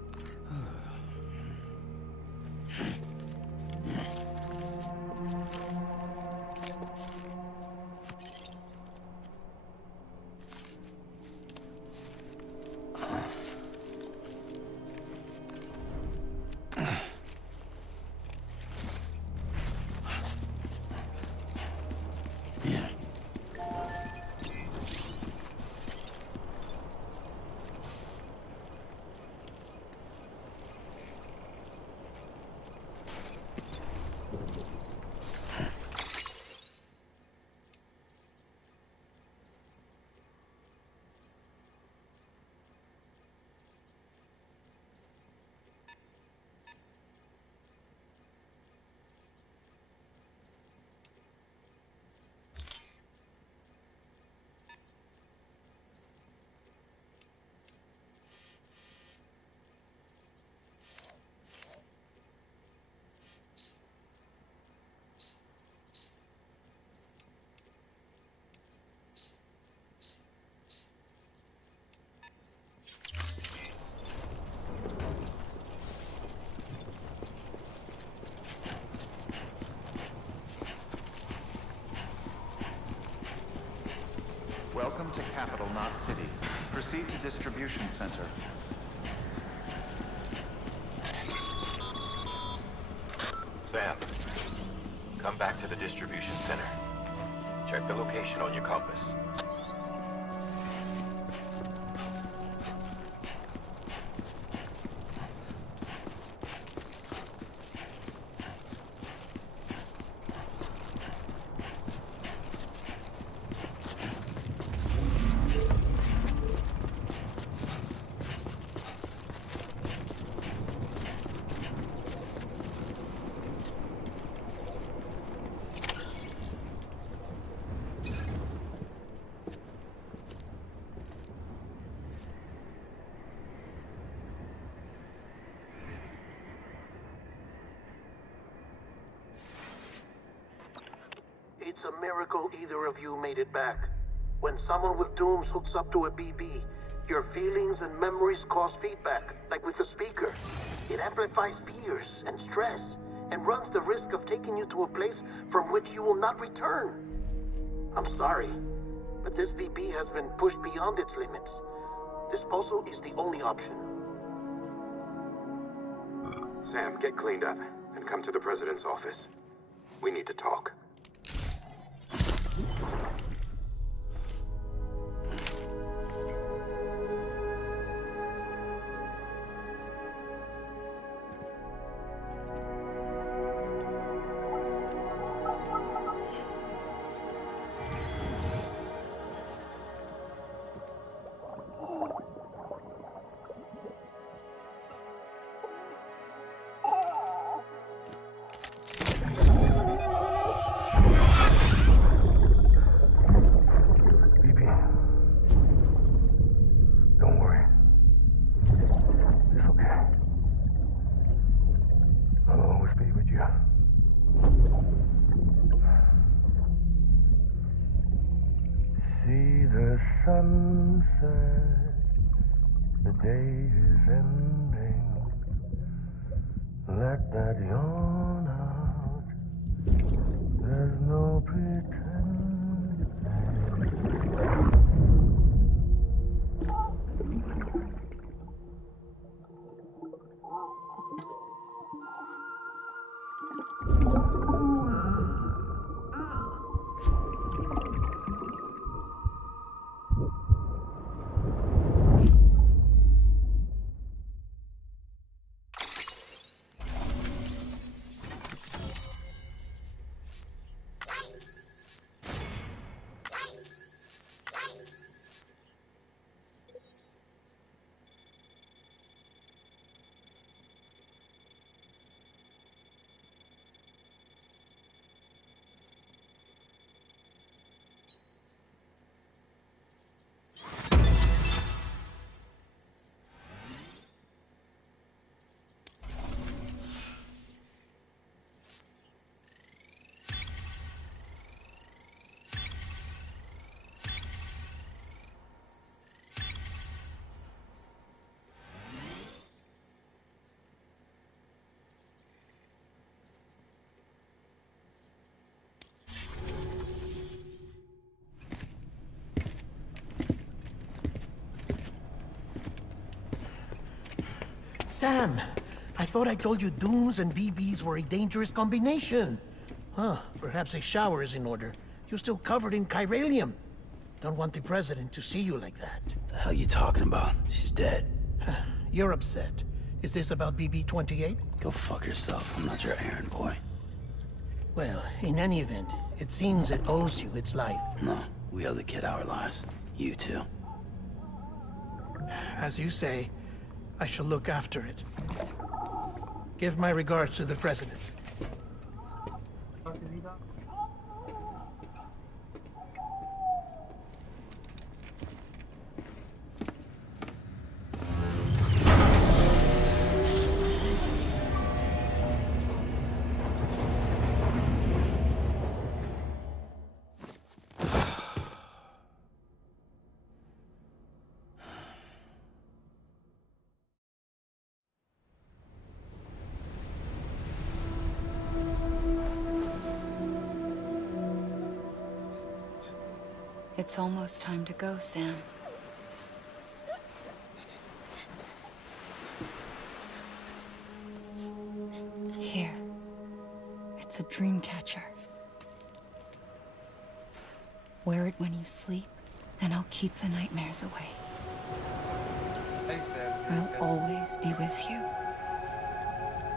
Welcome to Capital Knot City. Proceed to Distribution Center. Sam, come back to the distribution center. Check the location on your compass. It's a miracle either of you made it back. When someone with dooms hooks up to a BB, your feelings and memories cause feedback, like with a speaker. It amplifies fears and stress, and runs the risk of taking you to a place from which you will not return. I'm sorry, but this BB has been pushed beyond its limits. Disposal is the only option. Sam, get cleaned up and come to the President's office. We need to talk. Sunset, the day is ending. Let that yawn out. There's no pretending. Sam, I thought I told you dooms and BBs were a dangerous combination. Huh, perhaps a shower is in order. You're still covered in chiralium. Don't want the president to see you like that. The hell you talking about? She's dead. You're upset. Is this about BB-28? Go fuck yourself. I'm not your errand boy. Well, in any event, it seems it owes you its life. No, we owe the kid our lives. You too. As you say, I shall look after it. Give my regards to the president. It's almost time to go, Sam. Here. It's a dream catcher. Wear it when you sleep, and I'll keep the nightmares away. Thanks, Dad. I'll always be with you.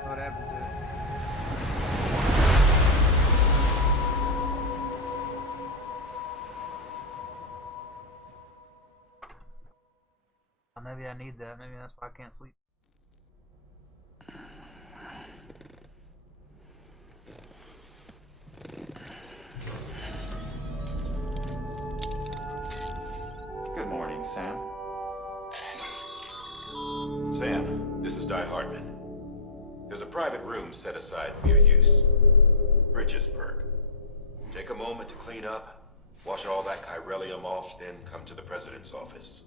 What happened to it? Maybe I need that. Maybe that's why I can't sleep. Good morning, Sam. Sam, this is Di Hardman. There's a private room set aside for your use. Bridgesburg. Take a moment to clean up, wash all that chiralium off, then come to the president's office.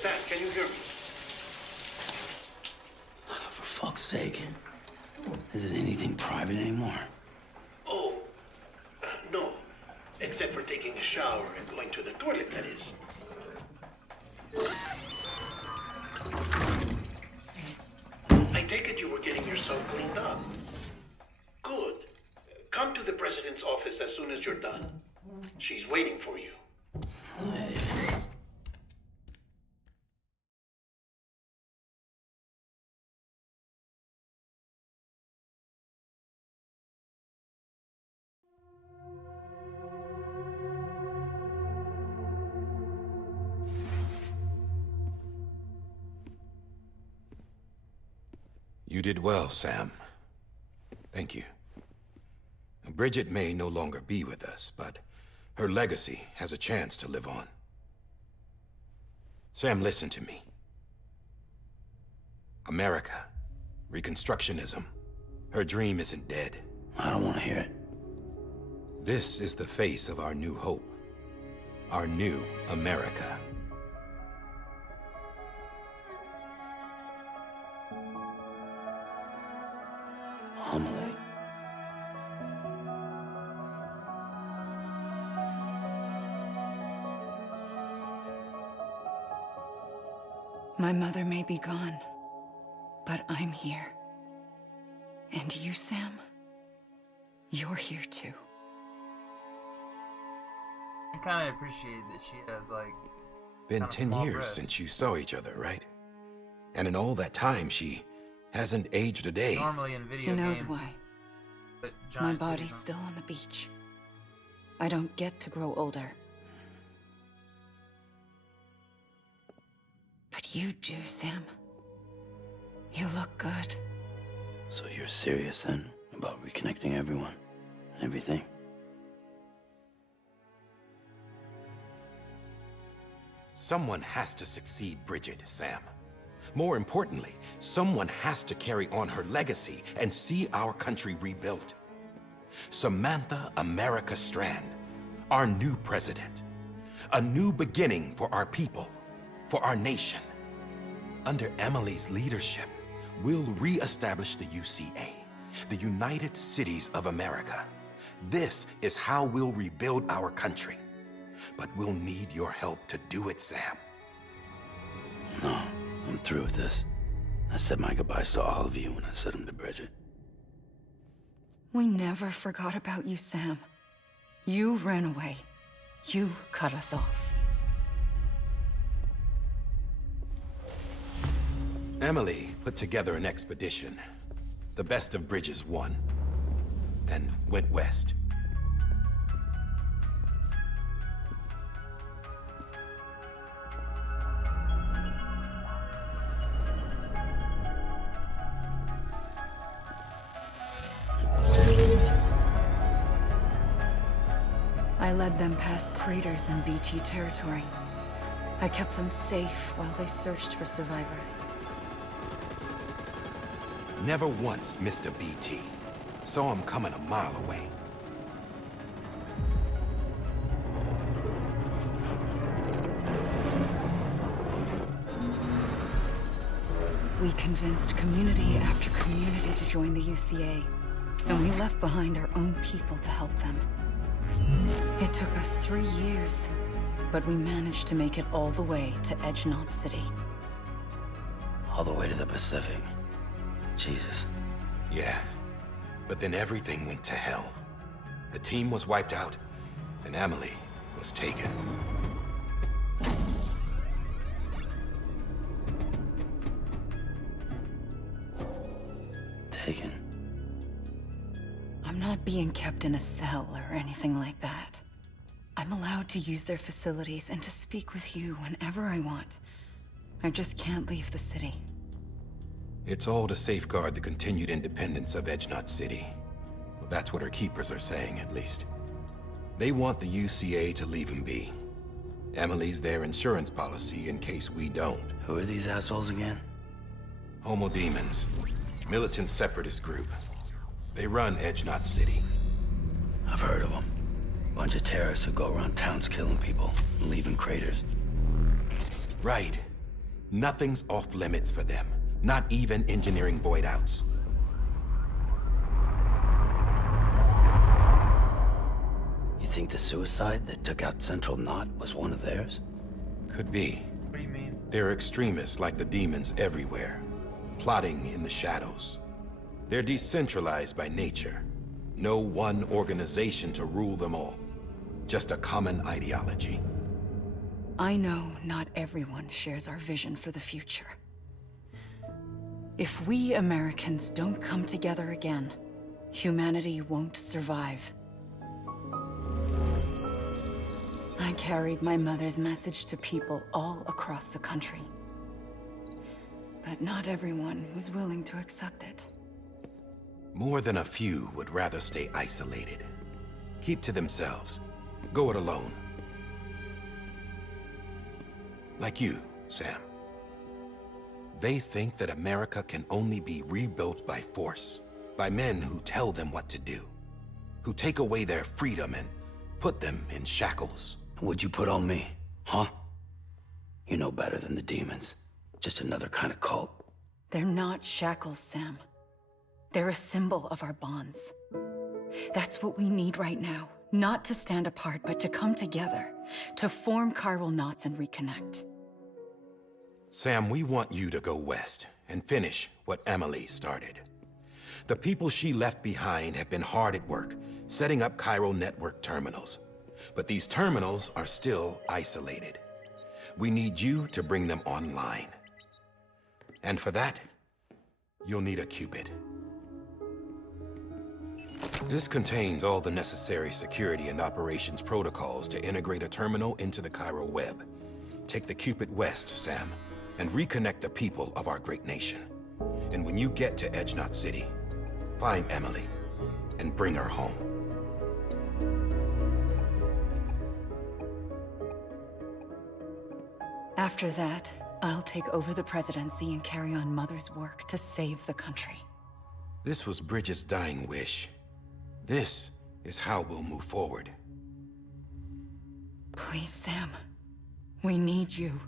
Sam, can you hear me? For fuck's sake. Isn't anything private anymore? Oh, no. Except for taking a shower and going to the toilet, that is. I take it you were getting yourself cleaned up. Good. Come to the president's office as soon as you're done. She's waiting for you. You did well, Sam. Thank you. Bridget may no longer be with us, but her legacy has a chance to live on. Sam, listen to me. America, Reconstructionism, her dream isn't dead. I don't want to hear it. This is the face of our new hope. Our new America. Amelie. My mother may be gone, but I'm here. And you, Sam, you're here too. I kind of appreciate that she has, like, Been kinda 10 small years breasts. since you saw each other, right? And in all that time, she hasn't aged a day. Normally in video Who knows games, why? but My giant body's titties on- still on the beach. I don't get to grow older. But you do, Sam. You look good. So you're serious then about reconnecting everyone and everything? Someone has to succeed Bridget, Sam. More importantly, someone has to carry on her legacy and see our country rebuilt. Samantha America Strand, our new president. A new beginning for our people, for our nation. Under Emily's leadership, we'll re-establish the UCA, the United Cities of America. This is how we'll rebuild our country. But we'll need your help to do it, Sam. No, I'm through with this. I said my goodbyes to all of you when I said them to Bridget. We never forgot about you, Sam. You ran away. You cut us off. Emily put together an expedition. The best of Bridges won, and went west. I led them past craters in BT territory. I kept them safe while they searched for survivors. Never once missed a BT. Saw him coming a mile away. We convinced community after community to join the UCA, and we left behind our own people to help them. It took us 3 years, but we managed to make it all the way to Edge Knot City. All the way to the Pacific. Jesus. Yeah, but then everything went to hell. The team was wiped out, and Emily was taken. Taken? I'm not being kept in a cell or anything like that. I'm allowed to use their facilities and to speak with you whenever I want. I just can't leave the city. It's all to safeguard the continued independence of Edge Knot City. Well, that's what our keepers are saying, at least. They want the UCA to leave him be. Emily's their insurance policy in case we don't. Who are these assholes again? Homo Demons. Militant separatist group. They run Edge Knot City. I've heard of them. Bunch of terrorists who go around towns killing people and leaving craters. Right. Nothing's off limits for them. Not even engineering void outs. You think the suicide that took out Central Knot was one of theirs? Could be. What do you mean? There are extremists like the demons everywhere, plotting in the shadows. They're decentralized by nature. No one organization to rule them all. Just a common ideology. I know not everyone shares our vision for the future. If we Americans don't come together again, humanity won't survive. I carried my mother's message to people all across the country. But not everyone was willing to accept it. More than a few would rather stay isolated. Keep to themselves. Go it alone. Like you, Sam. They think that America can only be rebuilt by force, by men who tell them what to do, who take away their freedom and put them in shackles. What'd you put on me, huh? You know better than the demons. Just another kind of cult. They're not shackles, Sam. They're a symbol of our bonds. That's what we need right now. Not to stand apart, but to come together, to form chiral knots and reconnect. Sam, we want you to go west and finish what Emily started. The people she left behind have been hard at work, setting up chiral network terminals. But these terminals are still isolated. We need you to bring them online. And for that, you'll need a Cupid. This contains all the necessary security and operations protocols to integrate a terminal into the chiral web. Take the Cupid west, Sam, and reconnect the people of our great nation. And when you get to Edge Knot City, find Emily and bring her home. After that, I'll take over the presidency and carry on Mother's work to save the country. This was Bridget's dying wish. This is how we'll move forward. Please, Sam. We need you.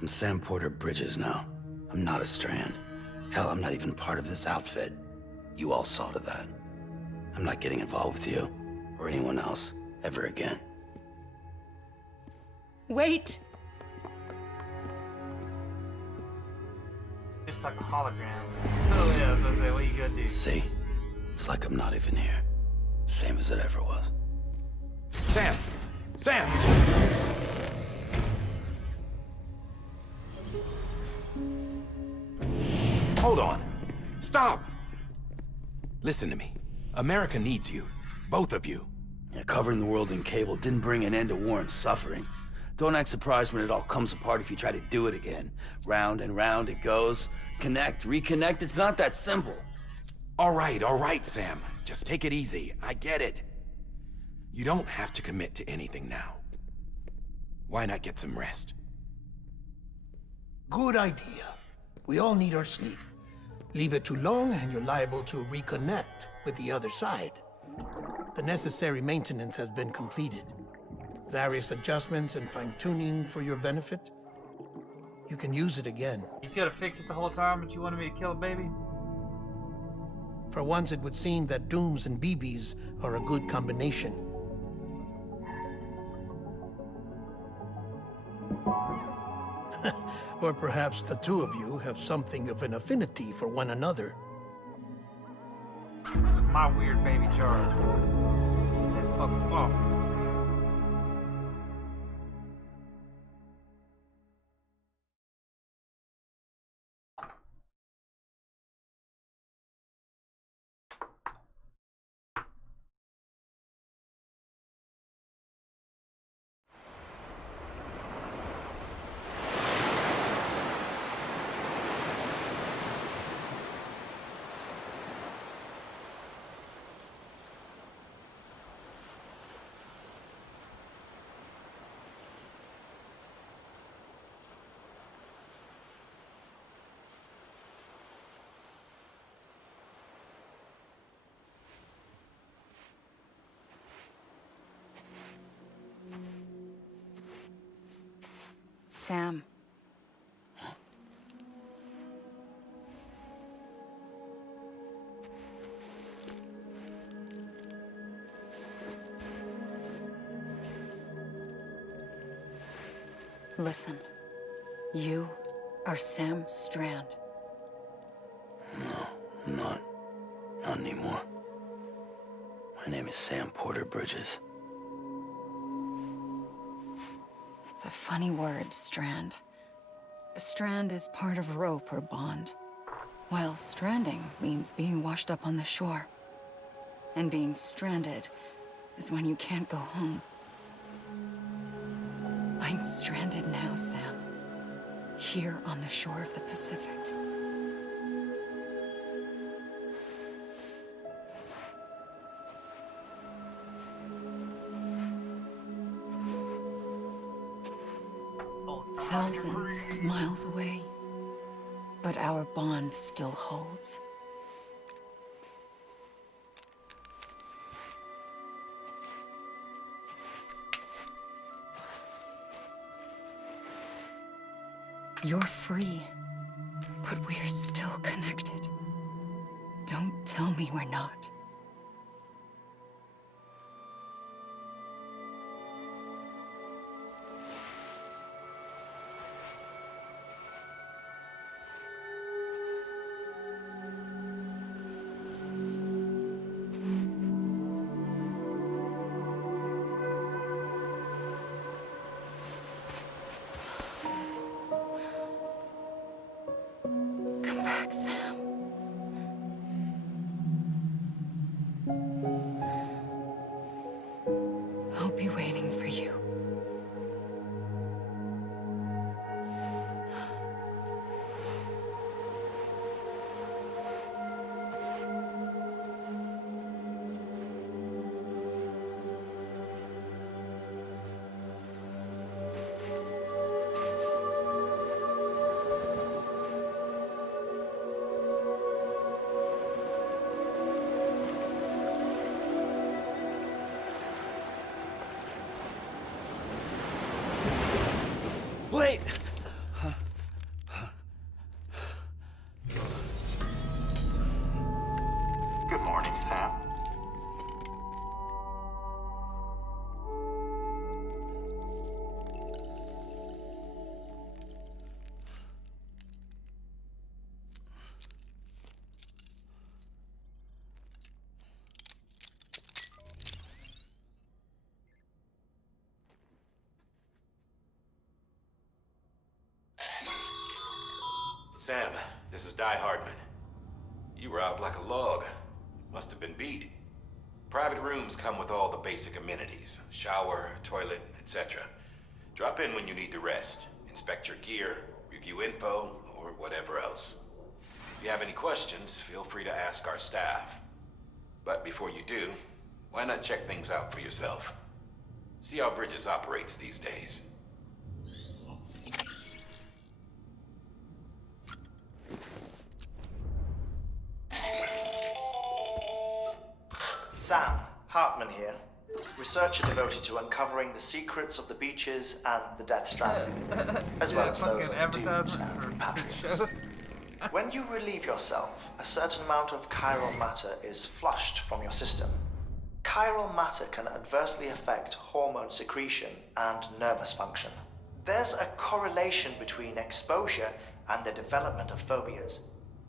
I'm Sam Porter Bridges now. I'm not a Strand. Hell, I'm not even part of this outfit. You all saw to that. I'm not getting involved with you, or anyone else, ever again. Wait! Just like a hologram. Oh yeah, I was gonna say, what you gonna do? See? It's like I'm not even here. Same as it ever was. Sam! Sam! Hold on. Stop! Listen to me. America needs you. Both of you. Yeah, covering the world in cable didn't bring an end to war and suffering. Don't act surprised when it all comes apart if you try to do it again. Round and round it goes. Connect, reconnect, it's not that simple. All right, Sam. Just take it easy. I get it. You don't have to commit to anything now. Why not get some rest? Good idea. We all need our sleep. Leave it too long and you're liable to reconnect with the other side. The necessary maintenance has been completed. Various adjustments and fine-tuning for your benefit. You can use it again. You could have fixed it the whole time, but you wanted me to kill a baby? For once, it would seem that Dooms and BBs are a good combination. Or perhaps the two of you have something of an affinity for one another. This is my weird baby Charles. Stay the fuck off. Sam. Listen. You are Sam Strand. No, I'm not. Not anymore. My name is Sam Porter Bridges. It's a funny word, Strand. A strand is part of rope or bond, while stranding means being washed up on the shore. And being stranded is when you can't go home. I'm stranded now, Sam. Here on the shore of the Pacific. Thousands of miles away, but our bond still holds. You're free, but we're still connected. Don't tell me we're not. Wait! Good morning, Sam. Sam, this is Di Hardman. You were out like a log. Must have been beat. Private rooms come with all the basic amenities. Shower, toilet, etc. Drop in when you need to rest. Inspect your gear, review info, or whatever else. If you have any questions, feel free to ask our staff. But before you do, why not check things out for yourself? See how Bridges operates these days. Sam, Hartman here. Researcher devoted to uncovering the secrets of the beaches and the Death Stranding, as well as those of doomed and repatriates. When you relieve yourself, a certain amount of chiral matter is flushed from your system. Chiral matter can adversely affect hormone secretion and nervous function. There's a correlation between exposure and the development of phobias,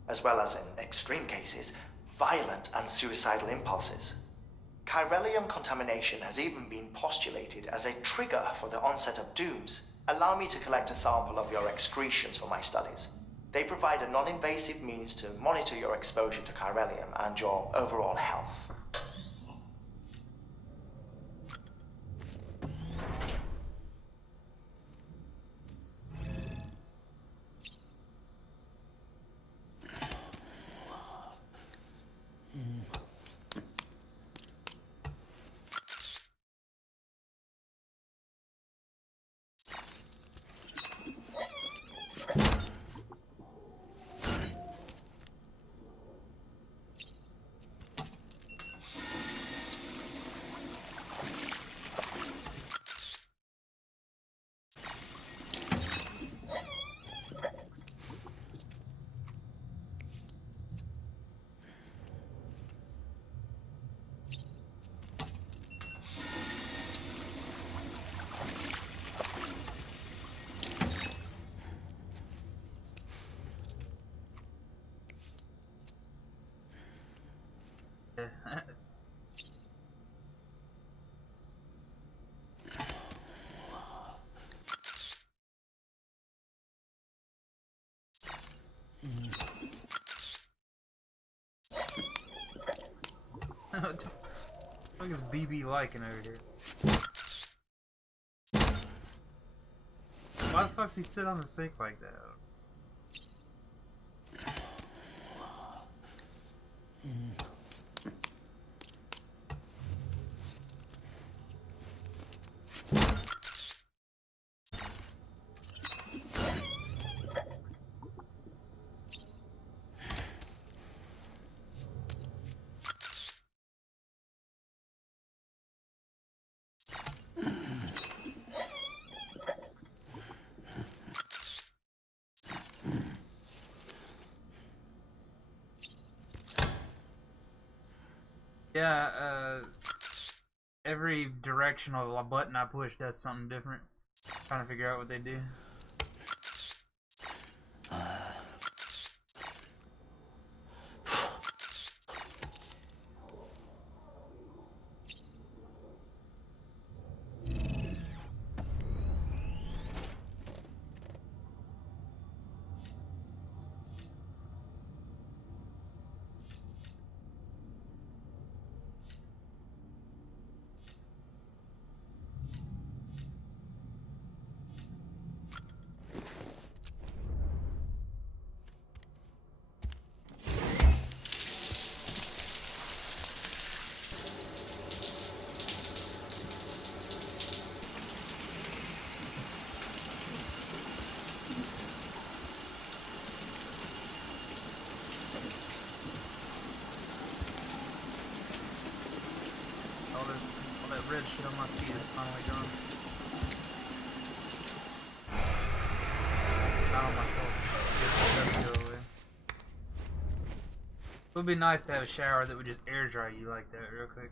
as well as, in extreme cases, violent and suicidal impulses. Chiralium contamination has even been postulated as a trigger for the onset of dooms. Allow me to collect a sample of your excretions for my studies. They provide a non-invasive means to monitor your exposure to chiralium and your overall health. What the fuck is BB liking over here? Why the fuck's he sit on the sink like that? Yeah, every directional button I push does something different. Trying to figure out what they do. All that red shit on my feet is finally gone. It would be nice to have a shower that would just air dry you like that real quick.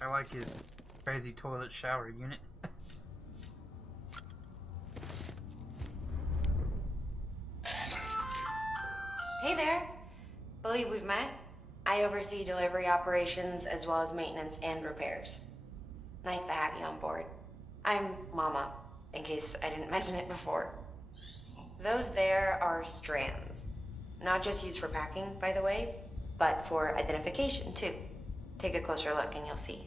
I like his crazy toilet shower unit. Hey there. Believe we've met. I oversee delivery operations as well as maintenance and repairs. Nice to have you on board. I'm Mama, in case I didn't mention it before. Those there are strands. Not just used for packing, by the way, but for identification too. Take a closer look and you'll see.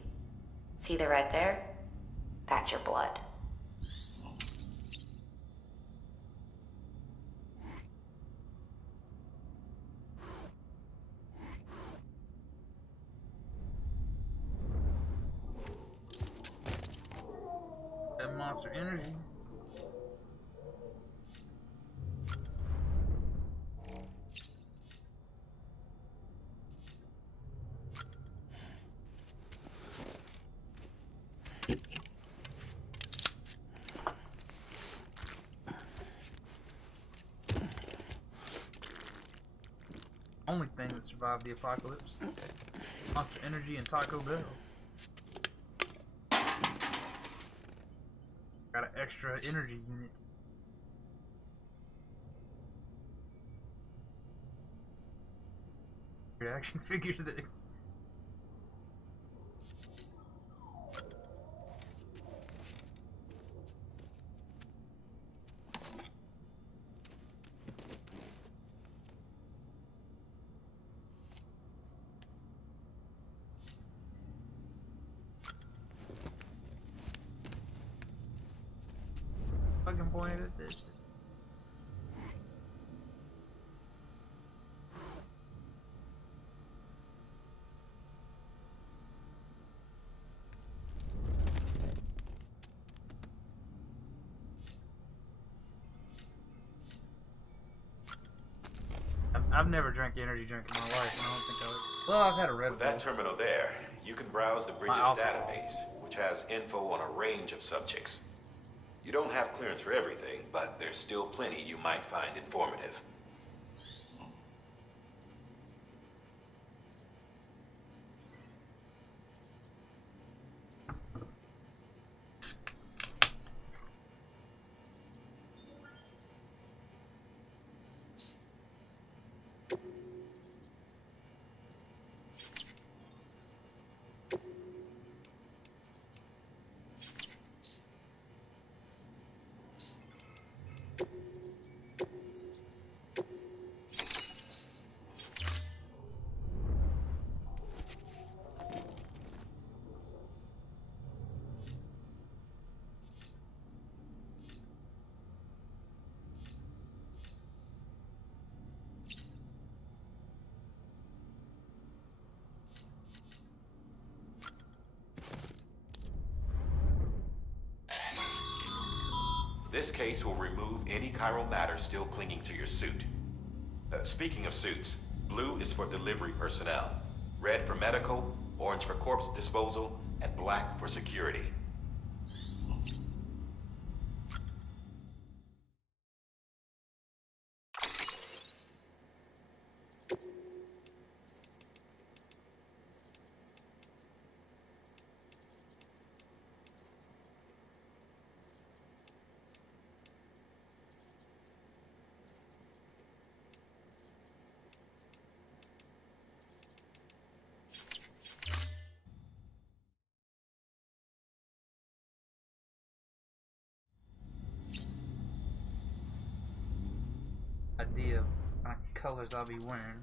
See the red there? That's your blood. That Monster Energy. Only thing that survived the apocalypse. Monster Energy and Taco Bell. Got an extra energy unit. Reaction figures that. Fucking point at this. I've never drank energy drink in my life, and I don't think I would. Well, I've had a Red Bull. With that terminal there, you can browse the Bridges database, which has info on a range of subjects. You don't have clearance for everything, but there's still plenty you might find informative. This case will remove any chiral matter still clinging to your suit. Speaking of suits, blue is for delivery personnel, red for medical, orange for corpse disposal, and black for security. Idea of what kind of colors I'll be wearing.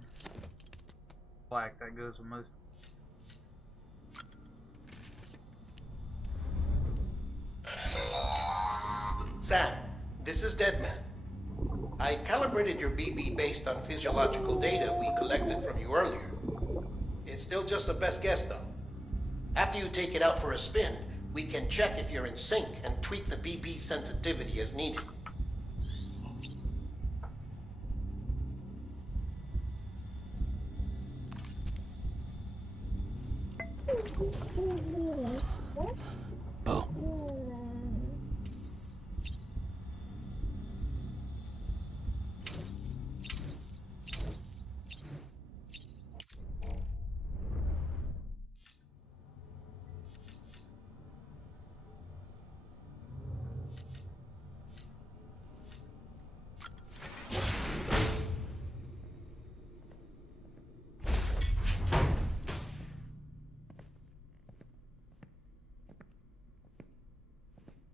Black, that goes with most. Sam, this is Deadman. I calibrated your BB based on physiological data we collected from you earlier. It's still just a best guess, though. After you take it out for a spin, We can check if you're in sync and tweak the BB sensitivity as needed. Oh.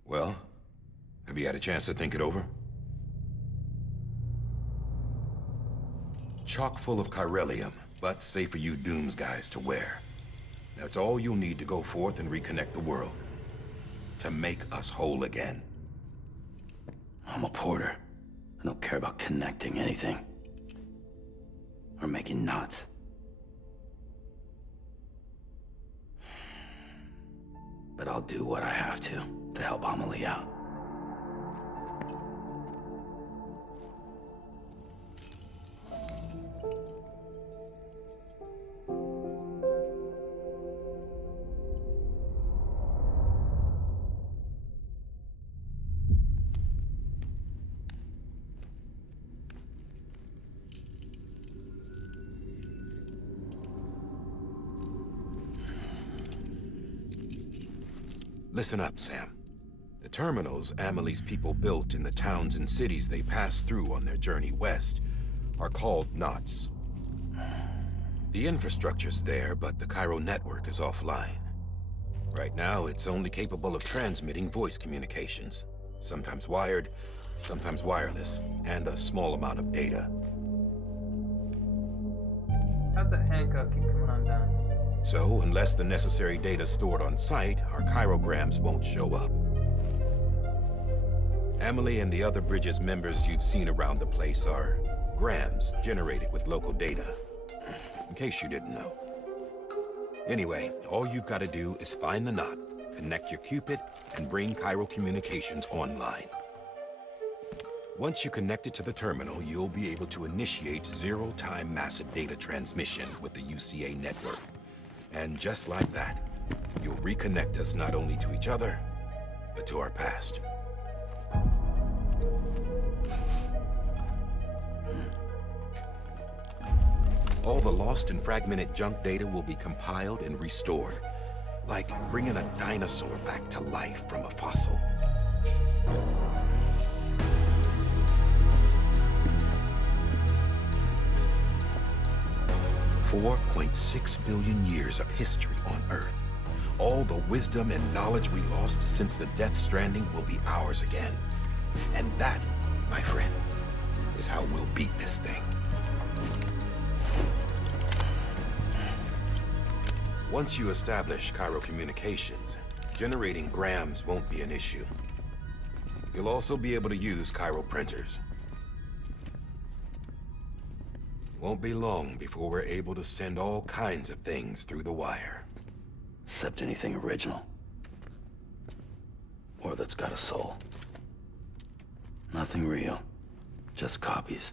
Well, have you had a chance to think it over? Chock full of chiralium, but safe for you Dooms guys to wear. That's all you'll need to go forth and reconnect the world. To make us whole again. I'm a porter. I don't care about connecting anything. Or making knots. But I'll do what I have to help Amelie out. Listen up, Sam. The terminals Amelie's people built in the towns and cities they passed through on their journey west are called knots. The infrastructure's there, but the Cairo network is offline. Right now, it's only capable of transmitting voice communications. Sometimes wired, sometimes wireless, and a small amount of data. How's that handcuff keep coming undone? So, unless the necessary data is stored on site, our chirograms won't show up. Amelie and the other Bridges members you've seen around the place are grams generated with local data. In case you didn't know. Anyway, all you've got to do is find the knot, connect your Cupid, and bring Cairo Communications online. Once you connect it to the terminal, you'll be able to initiate zero-time massive data transmission with the UCA network. And just like that, you'll reconnect us not only to each other, but to our past. All the lost and fragmented junk data will be compiled and restored, like bringing a dinosaur back to life from a fossil. 4.6 billion years of history on Earth. All the wisdom and knowledge we lost since the Death Stranding will be ours again. And that, my friend, is how we'll beat this thing. Once you establish Cairo Communications, generating grams won't be an issue. You'll also be able to use Cairo printers. Won't be long before we're able to send all kinds of things through the wire. Except anything original. Or that's got a soul. Nothing real. Just copies.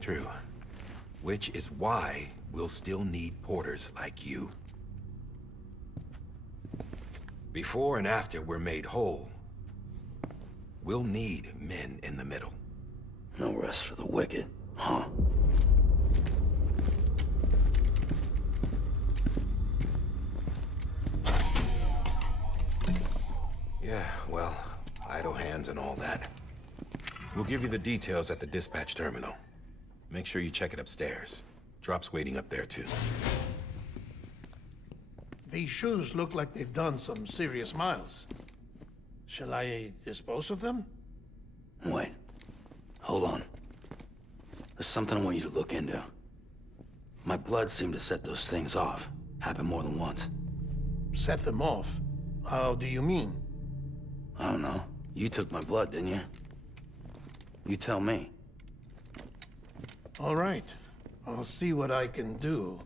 True. Which is why we'll still need porters like you. Before and after we're made whole, we'll need men in the middle. No rest for the wicked, huh? Yeah, well, idle hands and all that. We'll give you the details at the dispatch terminal. Make sure you check it upstairs. Drop's waiting up there, too. These shoes look like they've done some serious miles. Shall I dispose of them? Wait. Hold on. There's something I want you to look into. My blood seemed to set those things off. Happened more than once. Set them off? How do you mean? I don't know. You took my blood, didn't you? You tell me. All right. I'll see what I can do.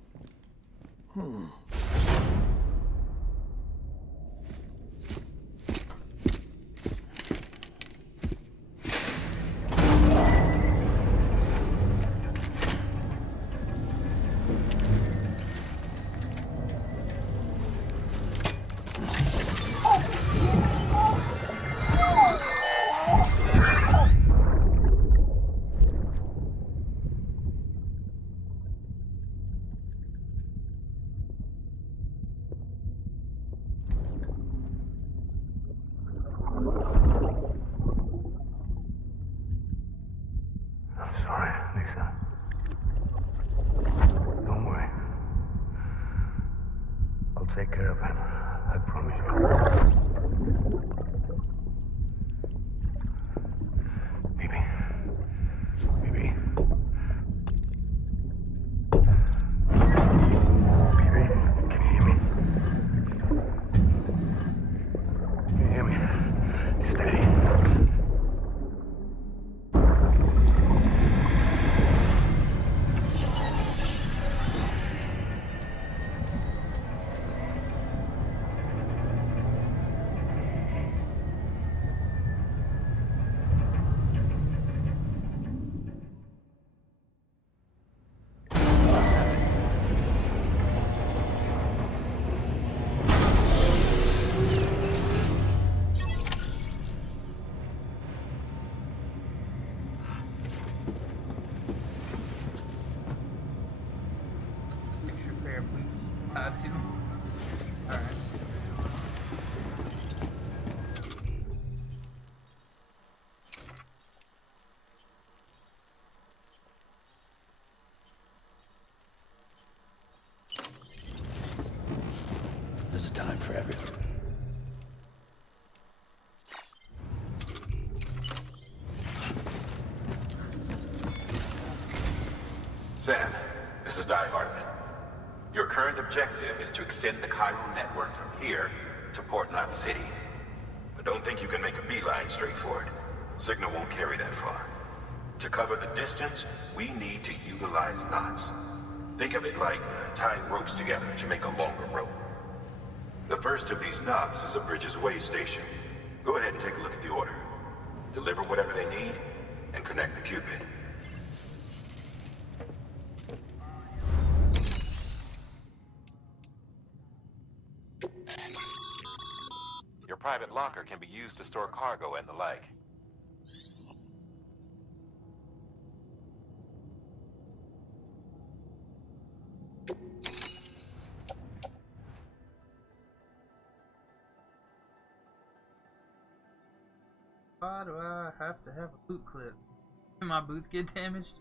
happen. I promise you. Baby. Baby. Baby, can you hear me? Can you hear me? Steady. There's a time for everything. Sam, this is Di Hartman. Your current objective is to extend the chiral network from here to Port Knot City. But don't think you can make a beeline straight for it. Signal won't carry that far. To cover the distance, we need to utilize knots. Think of it like tying ropes together to make a longer rope. The first of these knots is a Bridges way station. Go ahead and take a look at the order. Deliver whatever they need, and connect the Cupid. Your private locker can be used to store cargo and the like. Why do I have to have a boot clip? Can my boots get damaged?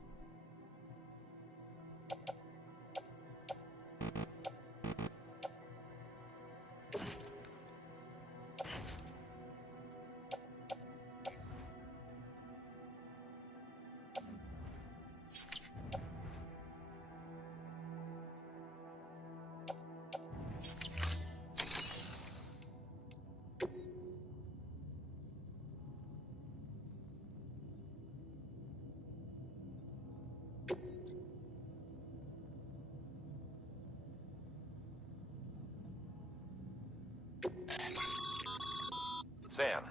Sam,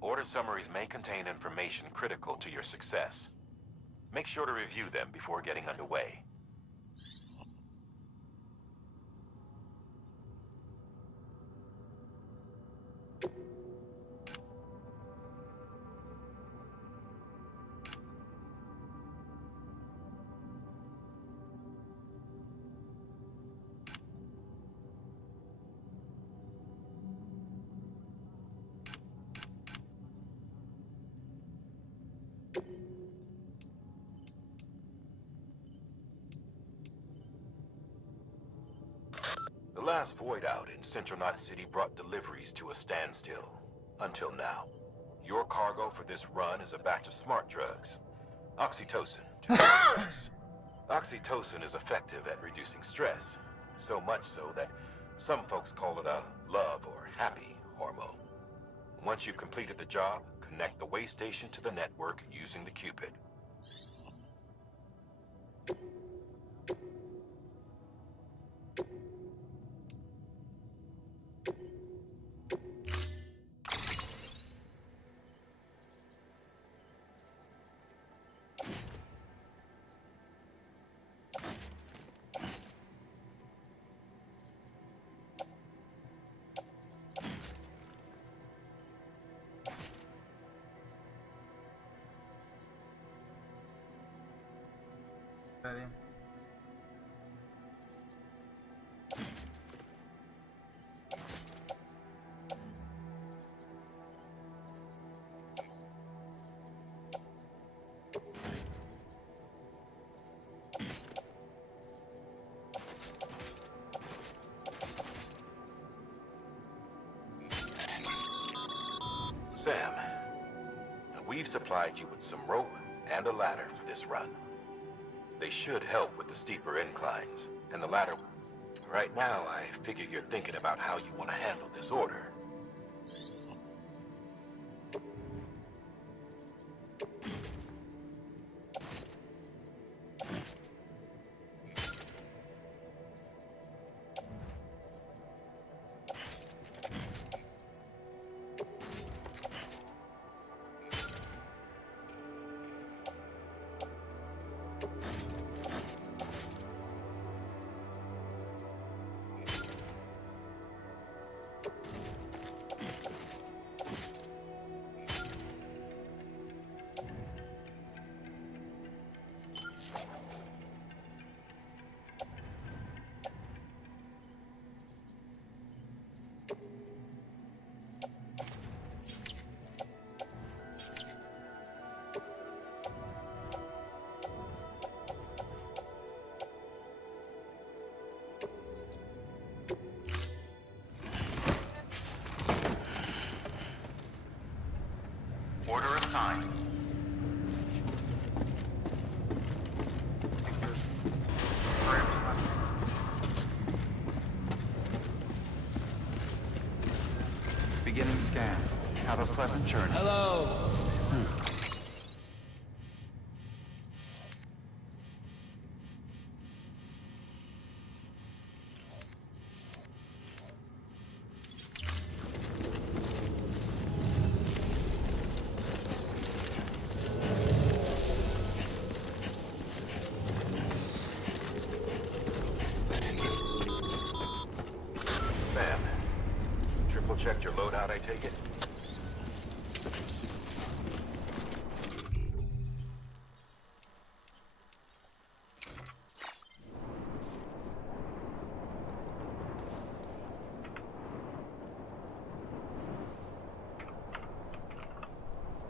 order summaries may contain information critical to your success. Make sure to review them before getting underway. The last void out in Central Knot City brought deliveries to a standstill. Until now. Your cargo for this run is a batch of smart drugs. Oxytocin, to be precise. Oxytocin is effective at reducing stress. So much so that some folks call it a love or happy hormone. Once you've completed the job, connect the way station to the network using the Cupid. Ready? Sam, we've supplied you with some rope and a ladder for this run. They should help with the steeper inclines, and the ladder... Right now, I figure you're thinking about how you want to handle this order. Order assigned. Beginning scan. Have a pleasant journey. Hello. Sam, triple checked your loadout, I take it?